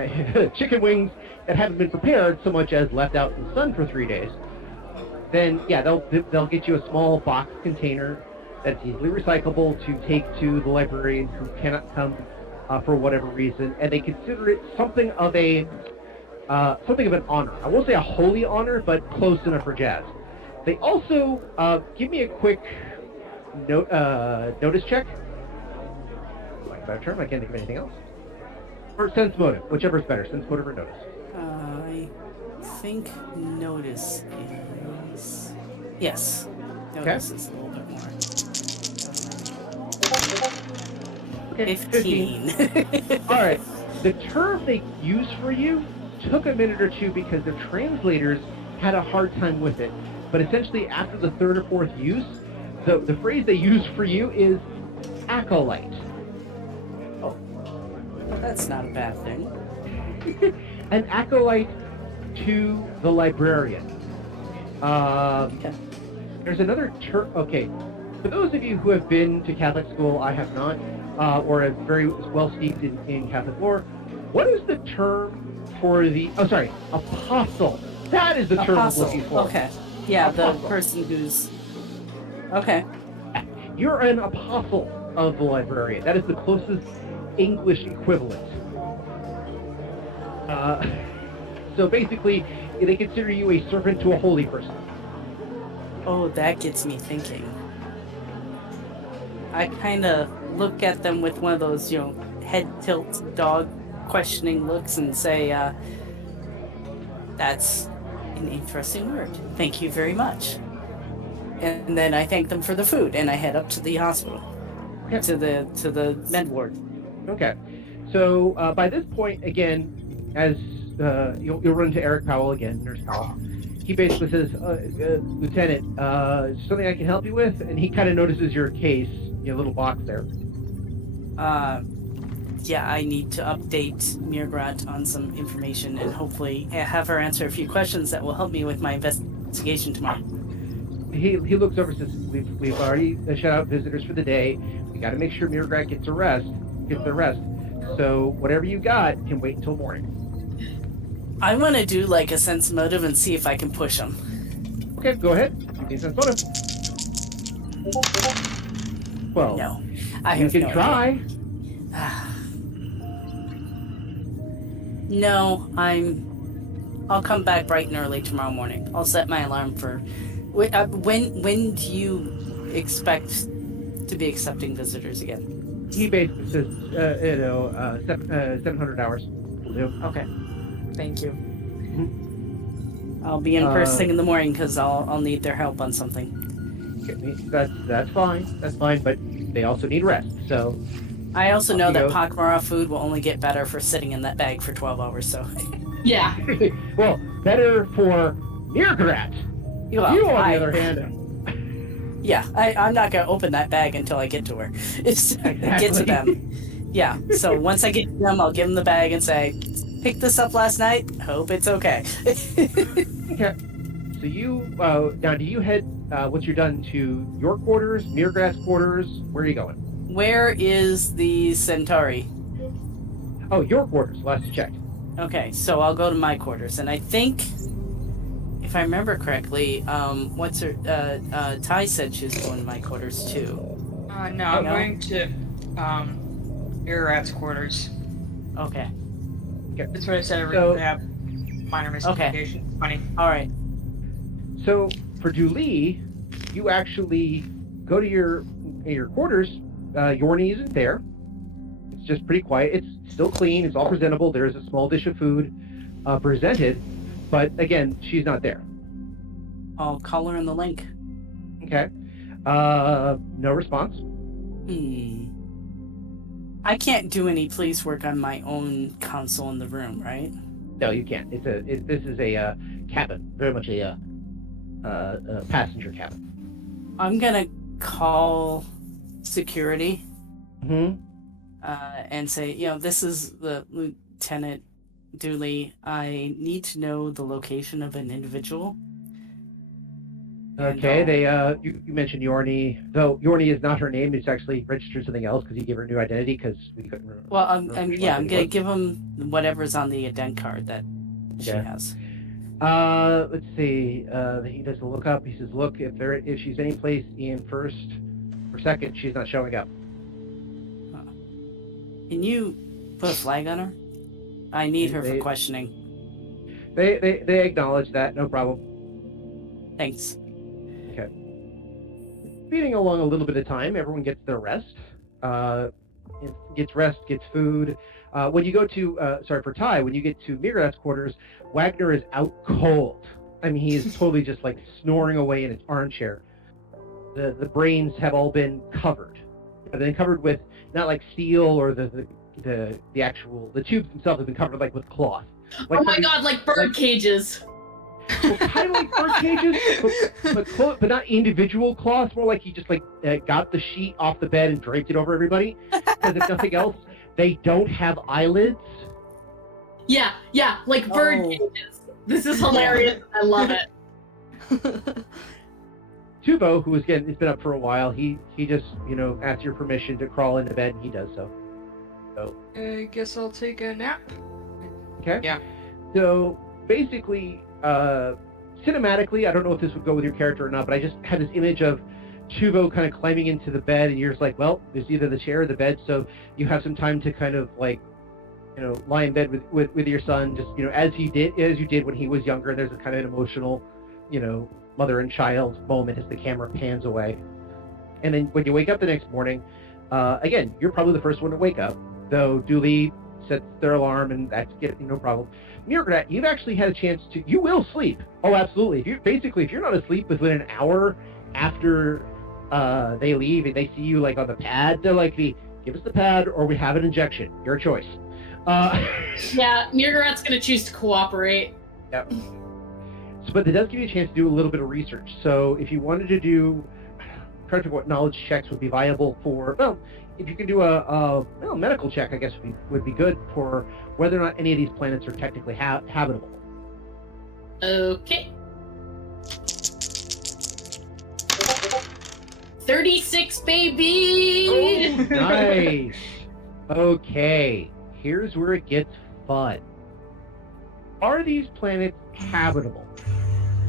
chicken wings that haven't been prepared so much as left out in the sun for 3 days, then yeah, they'll get you a small box container that's easily recyclable to take to the librarian who cannot come for whatever reason, and they consider it something of an honor. I won't say a holy honor, but close enough for jazz. They also give me a quick notice check. Better term, I can't think of anything else. Or sense motive, whichever is better, sense motive or notice. I think notice is... Yes, notice is a little bit more. Okay, 15. Alright, the term they use for you took a minute or two because their translators had a hard time with it. But essentially, after the third or fourth use, the phrase they use for you is acolyte. That's not a bad thing. An acolyte to the librarian. There's another term. Okay, for those of you who have been to Catholic school, I have not, or are very well steeped in Catholic lore. What is the term for the? Oh, sorry, apostle. That is the term I'm looking for. Okay. Yeah, apostle. The person who's. Okay. You're an apostle of the librarian. That is the closest English equivalent. So basically, they consider you a servant to a holy person. Oh, that gets me thinking. I kind of look at them with one of those, head tilt dog questioning looks and say, that's an interesting word. Thank you very much. And then I thank them for the food, and I head up to the hospital, to the med ward. Okay. So by this point, again, as you'll run into Eric Powell again, Nurse Powell. He basically says, Lieutenant, is there something I can help you with? And he kind of notices your case, your little box there. Yeah, I need to update mrr'grr'rat on some information and hopefully have her answer a few questions that will help me with my investigation tomorrow. He looks over and says, we've already shut out visitors for the day. We got to make sure mrr'grr'rat gets the rest. So whatever you got can wait until morning. I want to do like a sense motive and see if I can push him. Okay, go ahead. You can sense motive. Well, No, I you have can no try. idea. No, I'll come back bright and early tomorrow morning. I'll set my alarm for. When do you expect to be accepting visitors again? He basically says, 700 hours will do. Okay. Thank you. I'll be in first thing in the morning because I'll need their help on something. That's fine. That's fine. But they also need rest. So I also know that pak'ma'ra food will only get better for sitting in that bag for 12 hours. So Yeah. well, better for mrr'grr'rat. well, You, on the other hand, yeah, I'm not gonna open that bag until I get to her. Get to them. Yeah. So once I get to them, I'll give them the bag and say, "Picked this up last night. Hope it's okay." okay. So you now do you head once you're done to your quarters, mrr'grr'rat's quarters? Where are you going? Where is the Centauri? Oh, your quarters. Last checked. Okay, so I'll go to my quarters, and I think, if I remember correctly, what's her? Ty said she was going to my quarters too. No, I'm going to mrr'grrat's quarters. Okay. That's what I said. So- They have minor miscommunication. Funny. All right. So for Julie, you actually go to your quarters. Yorni isn't there. It's just pretty quiet. It's still clean. It's all presentable. There is a small dish of food presented, but again, she's not there. I'll call her in the link. Okay. No response. I can't do any police work on my own console in the room, right? No, you can't. This is a cabin, very much a passenger cabin. I'm gonna call security and say, this is the Lieutenant Dooley. I need to know the location of an individual. Okay, you mentioned Yorni, though Yorni is not her name. It's actually registered something else because you gave her a new identity because we couldn't remember. Well, I'm gonna give him whatever's on the ident card that she has. Let's see. He does a look up. He says, "Look, if she's any place in first or second, she's not showing up." Can you put a flag on her? I need her for questioning. They acknowledge that. No problem. Thanks. Okay. Speeding along a little bit of time, everyone gets their rest. Gets rest, gets food. When you go to, for Ty, when you get to mrr'grrat's quarters, Wagner is out cold. I mean, he is totally just like snoring away in his armchair. The brains have all been covered. They've been covered with, not like steel or the tubes themselves have been covered like with cloth. Like, oh my god, like bird cages. Well, kind of like bird cages, but not individual cloths. More like he just got the sheet off the bed and draped it over everybody. Because if nothing else, they don't have eyelids. Yeah, like bird cages. This is hilarious. I love it. Tuvo, who has been up for a while, he just asks your permission to crawl into bed, and he does so. I guess I'll take a nap. Okay. Yeah. So basically, cinematically, I don't know if this would go with your character or not, but I just had this image of Chuvo kind of climbing into the bed, and you're just like, well, there's either the chair or the bed, so you have some time to kind of like, lie in bed with your son, just, as you did when he was younger. There's a kind of an emotional, mother and child moment as the camera pans away. And then when you wake up the next morning, again, you're probably the first one to wake up, though Dooley sets their alarm, and that's no problem. mrr'grr'rat, you've actually had a chance to, you will sleep. Oh, absolutely. If you're not asleep within an hour after they leave and they see you like on the pad, they're like, give us the pad or we have an injection. Your choice. Yeah, mrr'grr'rat's going to choose to cooperate. Yep. But it does give you a chance to do a little bit of research. So if you wanted to do, try to what knowledge checks would be viable for, well, if you can do a medical check, I guess would be good for whether or not any of these planets are technically habitable. Okay. 36, baby! Oh, nice. Okay, here's where it gets fun. Are these planets habitable?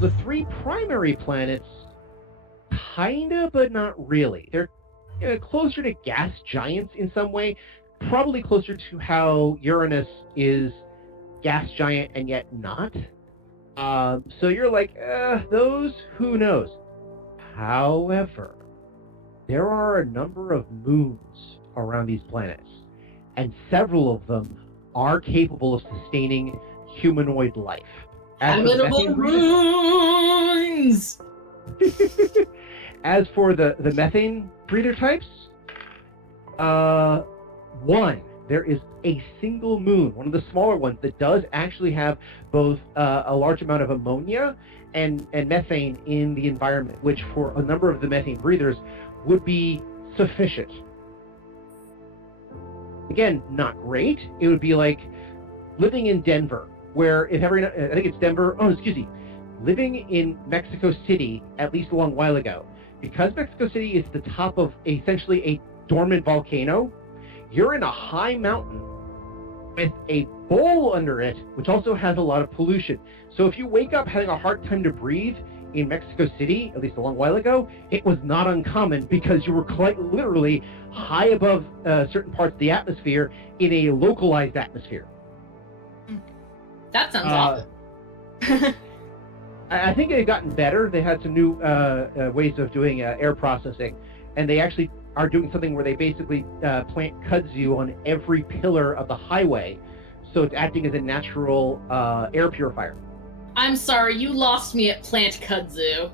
The 3 primary planets, kinda, but not really. They're closer to gas giants in some way, probably closer to how Uranus is gas giant and yet not. So you're like, those, who knows? However, there are a number of moons around these planets, and several of them are capable of sustaining humanoid life. Habitable moons! As for the methane breather types, there is a single moon, one of the smaller ones, that does actually have both a large amount of ammonia and methane in the environment, which for a number of the methane breathers would be sufficient. Again, not great. It would be like living in Denver, where I think it's Denver, living in Mexico City, at least a long while ago. Because Mexico City is the top of essentially a dormant volcano, you're in a high mountain with a bowl under it, which also has a lot of pollution. So if you wake up having a hard time to breathe in Mexico City, at least a long while ago, it was not uncommon because you were quite literally high above certain parts of the atmosphere in a localized atmosphere. That sounds awful. I think they've gotten better. They had some new ways of doing air processing, and they actually are doing something where they basically plant kudzu on every pillar of the highway, so it's acting as a natural air purifier. I'm sorry, you lost me at plant kudzu.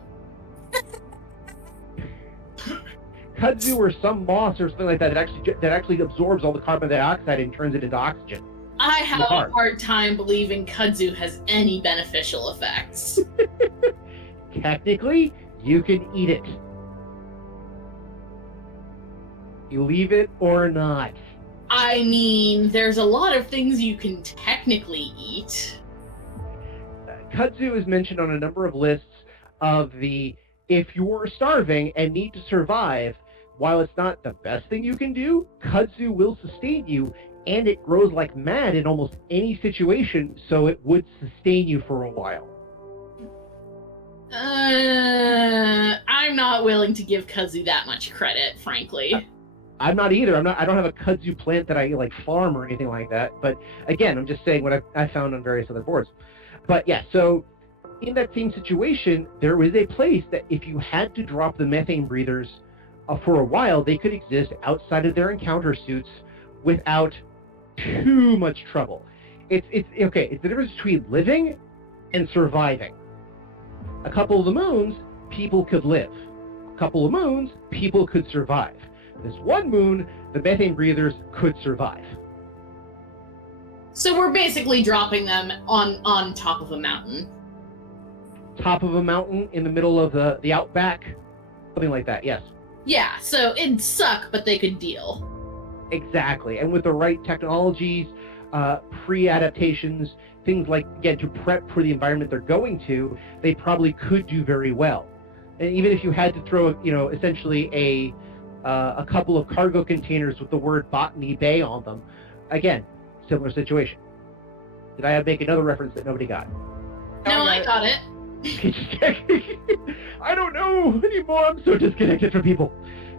Kudzu or some moss or something like that that actually absorbs all the carbon dioxide and turns it into oxygen. I have a hard time believing kudzu has any beneficial effects. Technically, you can eat it. You leave it or not. I mean, there's a lot of things you can technically eat. Kudzu is mentioned on a number of lists of if you're starving and need to survive, while it's not the best thing you can do, kudzu will sustain you, and it grows like mad in almost any situation, so it would sustain you for a while. I'm not willing to give kudzu that much credit, frankly. I'm not either. I don't have a kudzu plant that I farm or anything like that. But again, I'm just saying what I found on various other boards. But yeah, so in that same situation, there was a place that if you had to drop the methane breathers for a while, they could exist outside of their encounter suits without too much trouble. It's the difference between living and surviving. A couple of the moons, people could live. A couple of moons, people could survive. This one moon, the methane breathers could survive. So we're basically dropping them on top of a mountain. Top of a mountain in the middle of the outback, something like that, yes. Yeah, so it'd suck, but they could deal. Exactly, and with the right technologies, pre-adaptations, things like, again, to prep for the environment they're going to, they probably could do very well. And even if you had to throw, essentially a couple of cargo containers with the word Botany Bay on them, again, similar situation. Did I make another reference that nobody got? No, I got it. Just checking. I don't know anymore. I'm so disconnected from people.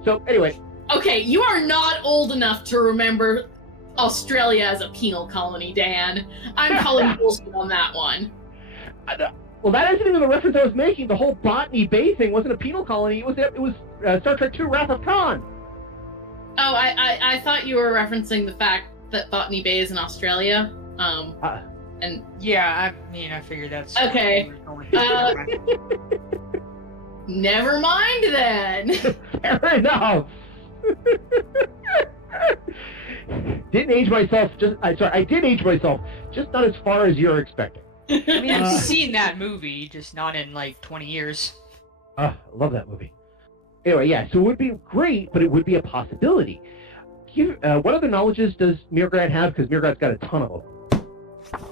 So anyway. Okay, you are not old enough to remember Australia as a penal colony, Dan. I'm calling bullshit on that one. Well, that isn't even the reference I was making. The whole Botany Bay thing wasn't a penal colony. It was Star Trek II: Wrath of Khan. Oh, I thought you were referencing the fact that Botany Bay is in Australia. And Yeah, I mean, I figured that's... Okay. Never mind then. Fair enough. Didn't age myself. I did age myself, just not as far as you're expecting. I mean, I've seen that movie, just not in like 20 years. I love that movie. Anyway, yeah, so it would be great, but it would be a possibility. What other knowledges does mrr'grr'rat have? Because mrr'grrat's got a ton of them.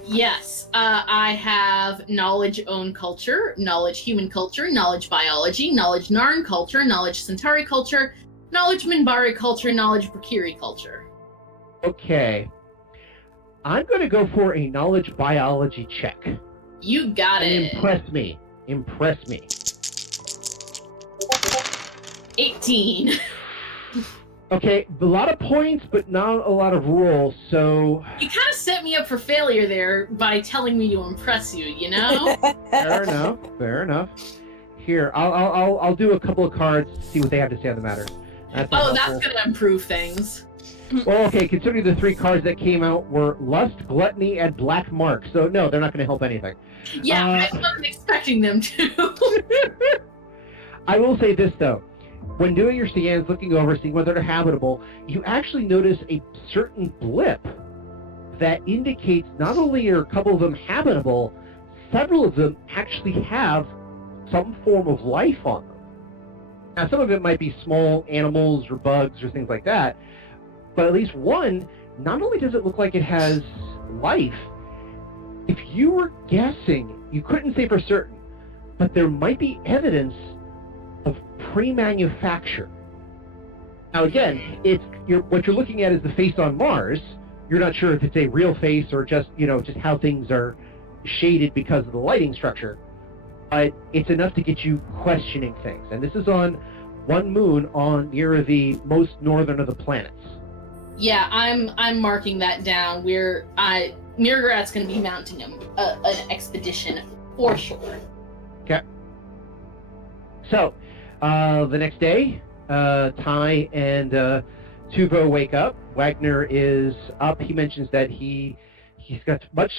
Yes, I have knowledge own culture, knowledge human culture, knowledge biology, knowledge Narn culture, knowledge Centauri culture, knowledge Minbari culture, knowledge Brakiri culture. Okay. I'm going to go for a knowledge biology check. You got it. Impress me. Impress me. 18. Okay, a lot of points, but not a lot of rolls, so... You kind of set me up for failure there by telling me to impress you, you know? Fair enough, fair enough. Here, I'll do a couple of cards, see what they have to say on the matter. That's going to improve things. Well, okay, considering the 3 cards that came out were Lust, Gluttony, and Black Mark, so no, they're not going to help anything. Yeah, I wasn't expecting them to. I will say this, though. When doing your scans, looking over, seeing whether they're habitable, you actually notice a certain blip that indicates not only are a couple of them habitable, several of them actually have some form of life on them. Now, some of it might be small animals or bugs or things like that, but at least one, not only does it look like it has life, if you were guessing, you couldn't say for certain, but there might be evidence of pre-manufacture. Now again, what you're looking at is the face on Mars. You're not sure if it's a real face or just how things are shaded because of the lighting structure. But it's enough to get you questioning things. And this is on one moon near the most northern of the planets. Yeah, I'm marking that down. mrr'grrat's going to be mounting an expedition for sure. Okay. So, the next day, Ty and Tuvo wake up. Wagner is up. He mentions that he's got much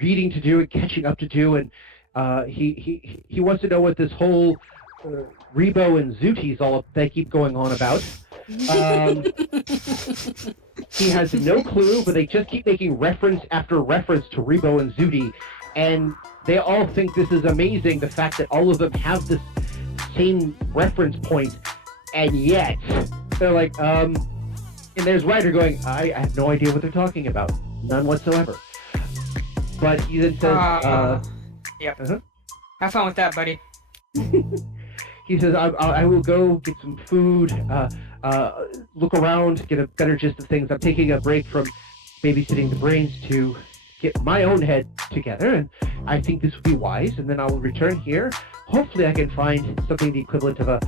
reading to do and catching up to do, and he wants to know what this whole Rebo and Zooties they keep going on about. He has no clue, but they just keep making reference after reference to Rebo and Zooty, and they all think this is amazing, the fact that all of them have this same reference point, and yet they're like, and there's Ryder going, I have no idea what they're talking about. None whatsoever. But he then says, Yep. Have fun with that, buddy. He says, I will go get some food, look around, get a better gist of things. I'm taking a break from babysitting the brains to get my own head together, and I think this would be wise, and then I will return here. Hopefully I can find something the equivalent of a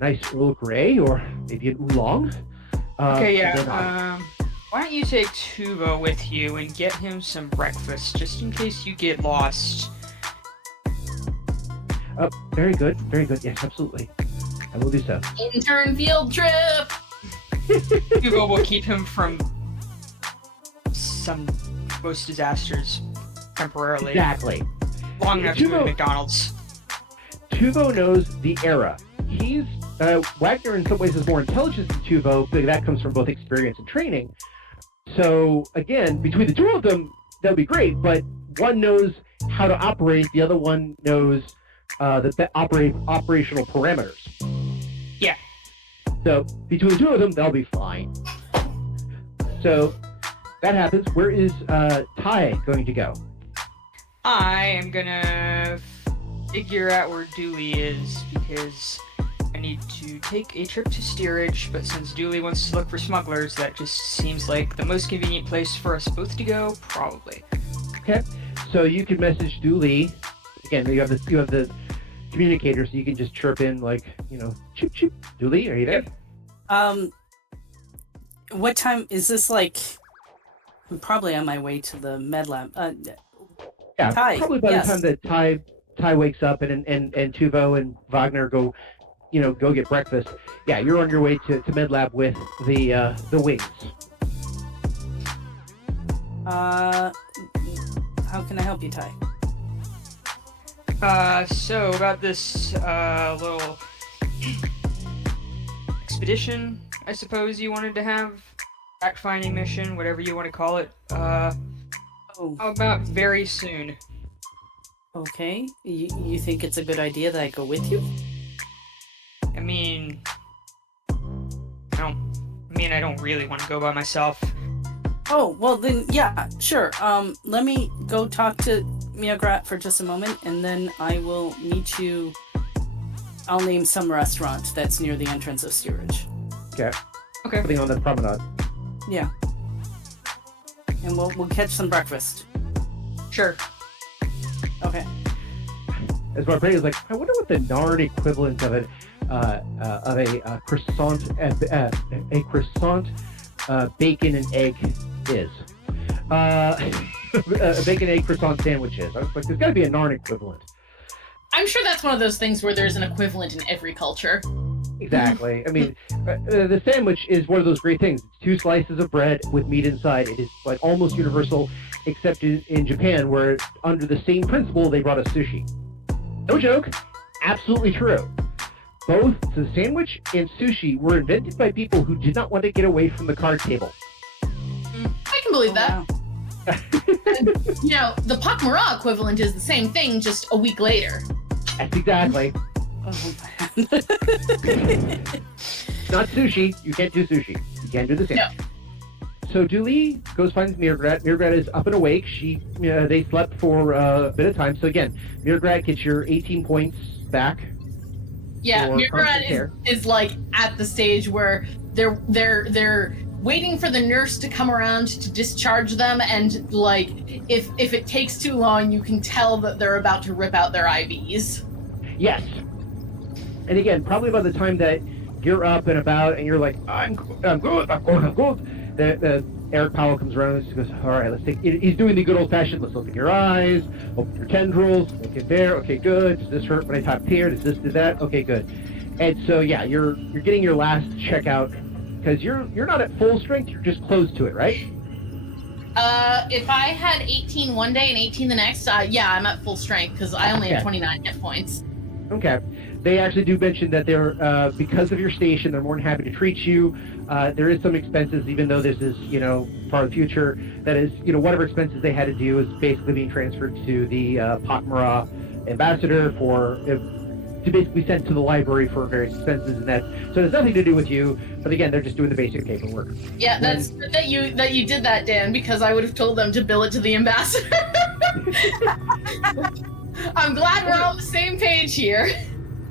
nice Earl Grey, or maybe an oolong. Okay, yeah, why don't you take Tuvo with you and get him some breakfast, just in case you get lost. Very good, yes, absolutely. I will do so. Intern field trip! Tuvo will keep him from some most disasters temporarily. Exactly. Long enough to go to McDonald's. Tuvo knows the era. Wagner in some ways is more intelligent than Tuvo, but that comes from both experience and training. So, again, between the two of them, that would be great, but one knows how to operate, the other one knows the operational parameters. Yeah. So, between the two of them, they'll be fine. So, that happens. Where is Ty going to go? I am gonna figure out where Dooley is, because I need to take a trip to steerage, but since Dooley wants to look for smugglers, that just seems like the most convenient place for us both to go, probably. Okay, so you can message Dooley again, you have the communicator, so you can just chirp in like, chip chip. Dooley, are you there? What time is this? Like, I'm probably on my way to the med lab. Yeah, Ty, probably by the time that Ty wakes up and Tuvo and Wagner go get breakfast. Yeah, you're on your way to med lab with the wings. How can I help you, Ty? So about this little expedition, I suppose you wanted to have, fact-finding mission, whatever you want to call it. How about very soon? Okay. You think it's a good idea that I go with you? I mean, I don't really want to go by myself. Oh, well then, yeah, sure. Let me go talk to mrr'grr'rat for just a moment, and then I will meet you. I'll name some restaurant that's near the entrance of steerage. Okay. Okay. Something on the promenade. Yeah. And we'll catch some breakfast. Sure. Okay. As my brain is like, I wonder what the Nard equivalent of a croissant, bacon and egg is. A bacon egg croissant sandwich is. I was like, there's got to be a Nard equivalent. I'm sure that's one of those things where there's an equivalent in every culture. Exactly. I mean, the sandwich is one of those great things. It's 2 slices of bread with meat inside. It is like almost universal, except in Japan, where under the same principle they brought us sushi. No joke. Absolutely true. Both the sandwich and sushi were invented by people who did not want to get away from the card table. I can believe that. Wow. The pak'ma'ra equivalent is the same thing, just a week later. That's exactly. Oh, man. Not sushi. You can't do sushi. You can't do the sandwich. No. So Dooley goes finds mrr'grr'rat. mrr'grr'rat is up and awake. They slept for a bit of time. So again, mrr'grr'rat gets your 18 points back. Yeah, for constant mrr'grr'rat care. is like at the stage where they're waiting for the nurse to come around to discharge them, and like if it takes too long, you can tell that they're about to rip out their IVs. Yes. And again, probably by the time that you're up and about and you're like, I'm good. The Eric Powell comes around and goes, all right, let's take. He's doing the good old fashioned. Let's look in your eyes, open your tendrils, look in there. Okay, good. Does this hurt when I tap here? Does this do that? Okay, good. And so yeah, you're getting your last checkout because you're not at full strength. You're just close to it, right? If I had 18 one day and 18 the next, yeah, I'm at full strength because I only have 29 hit points. Okay. They actually do mention that they're, because of your station, they're more than happy to treat you. There is some expenses, even though this is, far in the future. That is, whatever expenses they had to do is basically being transferred to the pak'ma'ra ambassador to basically sent to the library for various expenses and that. So it has nothing to do with you. But again, they're just doing the basic paperwork. Yeah, that's good that you did that, Dan, because I would have told them to bill it to the ambassador. I'm glad we're all on the same page here.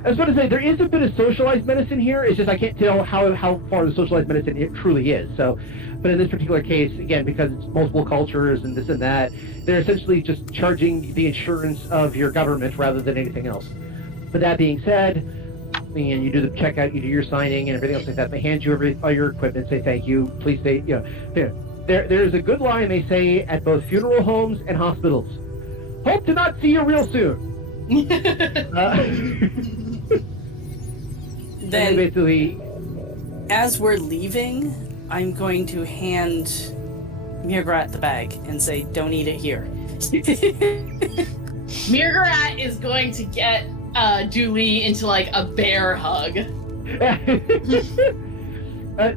I was about to say, there is a bit of socialized medicine here. It's just I can't tell how far the socialized medicine it truly is. So, but in this particular case, again, because it's multiple cultures and this and that, they're essentially just charging the insurance of your government rather than anything else. But that being said, and you do the checkout, you do your signing and everything else like that. They hand you all your equipment, say thank you, please stay. There's a good line they say at both funeral homes and hospitals. Hope to not see you real soon. Then, basically, as we're leaving, I'm going to hand mrr'grr'rat the bag and say, "Don't eat it here." mrr'grr'rat is going to get Dooley into like a bear hug. The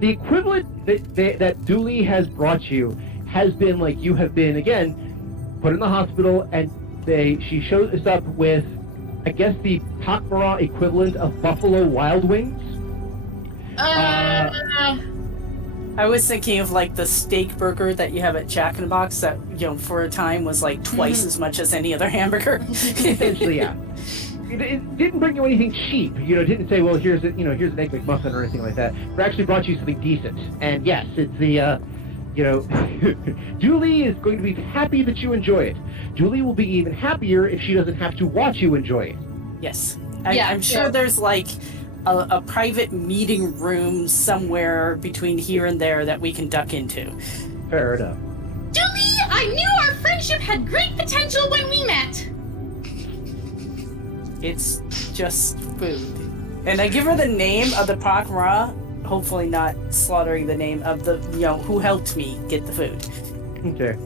equivalent that Dooley has brought you has been like you have been again put in the hospital, and she shows us up with, I guess, the pak'ma'ra equivalent of Buffalo Wild Wings. I was thinking of like the steak burger that you have at Jack in the Box that, for a time was like twice as much as any other hamburger. Essentially, yeah. It didn't bring you anything cheap. It didn't say, well, here's an Egg McMuffin or anything like that. It actually brought you something decent. And yes, it's the, Julie is going to be happy that you enjoy it. Julie will be even happier if she doesn't have to watch you enjoy it. Yes. Yeah, I'm sure there's like a private meeting room somewhere between here and there that we can duck into. Fair enough. Julie, I knew our friendship had great potential when we met. It's just food. And I give her the name of the pak'ma'ra, hopefully not slaughtering the name of the, who helped me get the food. Okay.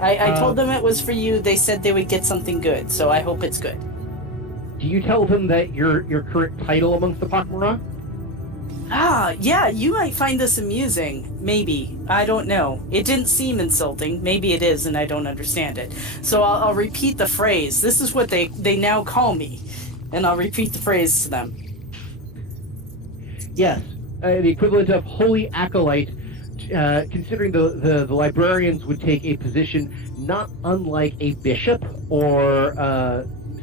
I told them it was for you. They said they would get something good, so I hope it's good. Do you tell them that your current title amongst the pak'ma'ra? Yeah, you might find this amusing. Maybe. I don't know. It didn't seem insulting. Maybe it is, and I don't understand it. So I'll repeat the phrase. This is what they now call me. And I'll repeat the phrase to them. Yes. The equivalent of holy acolyte, considering the librarians would take a position not unlike a bishop or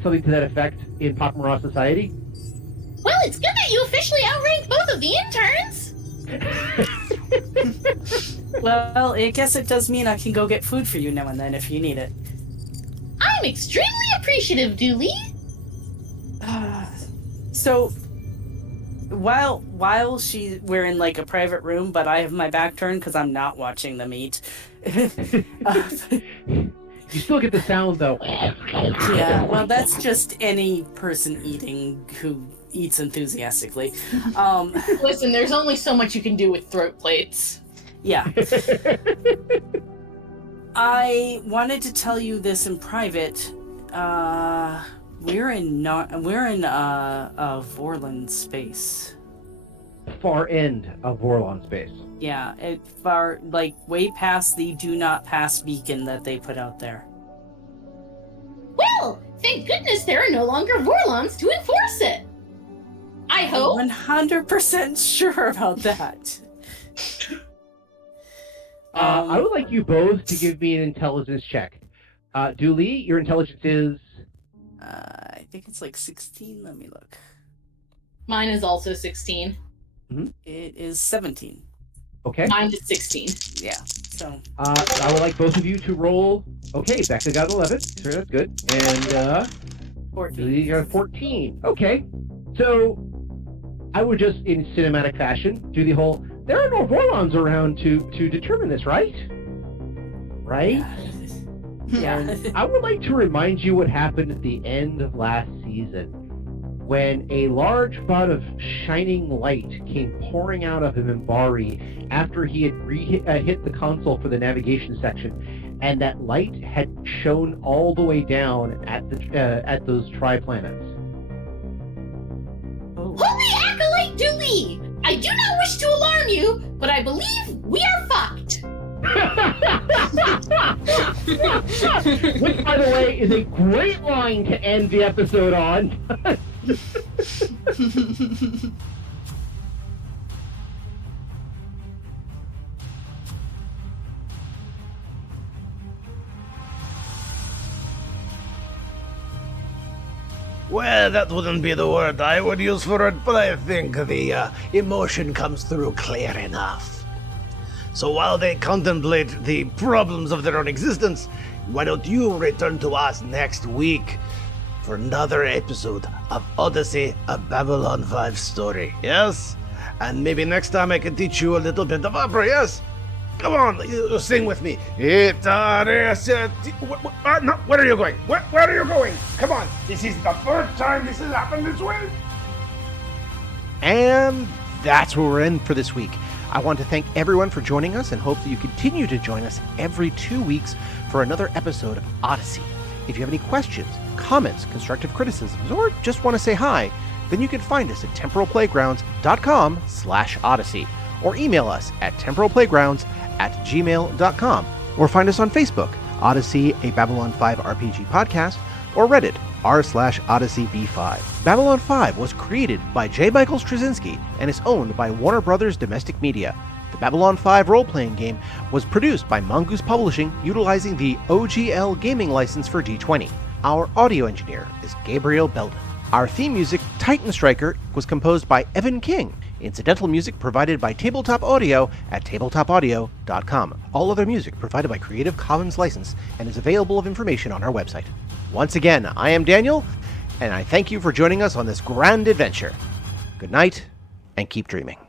something to that effect in pak'ma'ra society. Well, it's good that you officially outranked both of the interns. Well, I guess it does mean I can go get food for you now and then if you need it. I'm extremely appreciative, Dooley. So, while we're in like a private room, but I have my back turned because I'm not watching them eat. You still get the sound though. Yeah, well, that's just any person eating who eats enthusiastically. Listen, there's only so much you can do with throat plates. Yeah. I wanted to tell you this in private. We're in Vorlon space. Far end of Vorlon space. Yeah, it far way past the do not pass beacon that they put out there. Well, thank goodness there are no longer Vorlons to enforce it. I hope. 100% sure about that. I would like you both to give me an intelligence check. Dooley, your intelligence is... I think it's like 16. Let me look. Mine is also 16. Mm-hmm. It is 17. Okay. Mine is 16. Yeah, so... I would like both of you to roll... Okay, Becca got 11. Sure, that's good. And, 14. Dooley got 14. Okay. So, I would just, in cinematic fashion, do the whole... There are no Vorlons around to determine this, right? Right? Yeah. And I would like to remind you what happened at the end of last season, when a large spot of shining light came pouring out of Mimbari after he had hit the console for the navigation section, and that light had shone all the way down at those tri-planets. Holy acolyte Dooley! I do not wish to alarm you, but I believe we are fucked. Which, by the way, is a great line to end the episode on. Well, that wouldn't be the word I would use for it, but I think the emotion comes through clear enough. So while they contemplate the problems of their own existence, why don't you return to us next week for another episode of Odyssey, a Babylon 5 story, yes? And maybe next time I can teach you a little bit of opera, yes? Come on, sing with me. No, where are you going? Where are you going? Come on, this is the third time this has happened this way. And that's where we're in for this week. I want to thank everyone for joining us and hope that you continue to join us every 2 weeks for another episode of Odyssey. If you have any questions, comments, constructive criticisms, or just want to say hi, then you can find us at temporalplaygrounds.com/Odyssey or email us at temporalplaygrounds@gmail.com or find us on Facebook, Odyssey, a Babylon 5 RPG podcast, or Reddit, r/OdysseyB5. Babylon 5 was created by J. Michael Straczynski and is owned by Warner Brothers Domestic Media. The Babylon 5 role-playing game was produced by Mongoose Publishing utilizing the OGL gaming license for D20. Our audio engineer is Gabriel Belden. Our theme music, Titan Striker, was composed by Evan King. Incidental music provided by Tabletop Audio at tabletopaudio.com. All other music provided by Creative Commons license and is available of information on our website. Once again, I am Daniel, and I thank you for joining us on this grand adventure. Good night, and keep dreaming.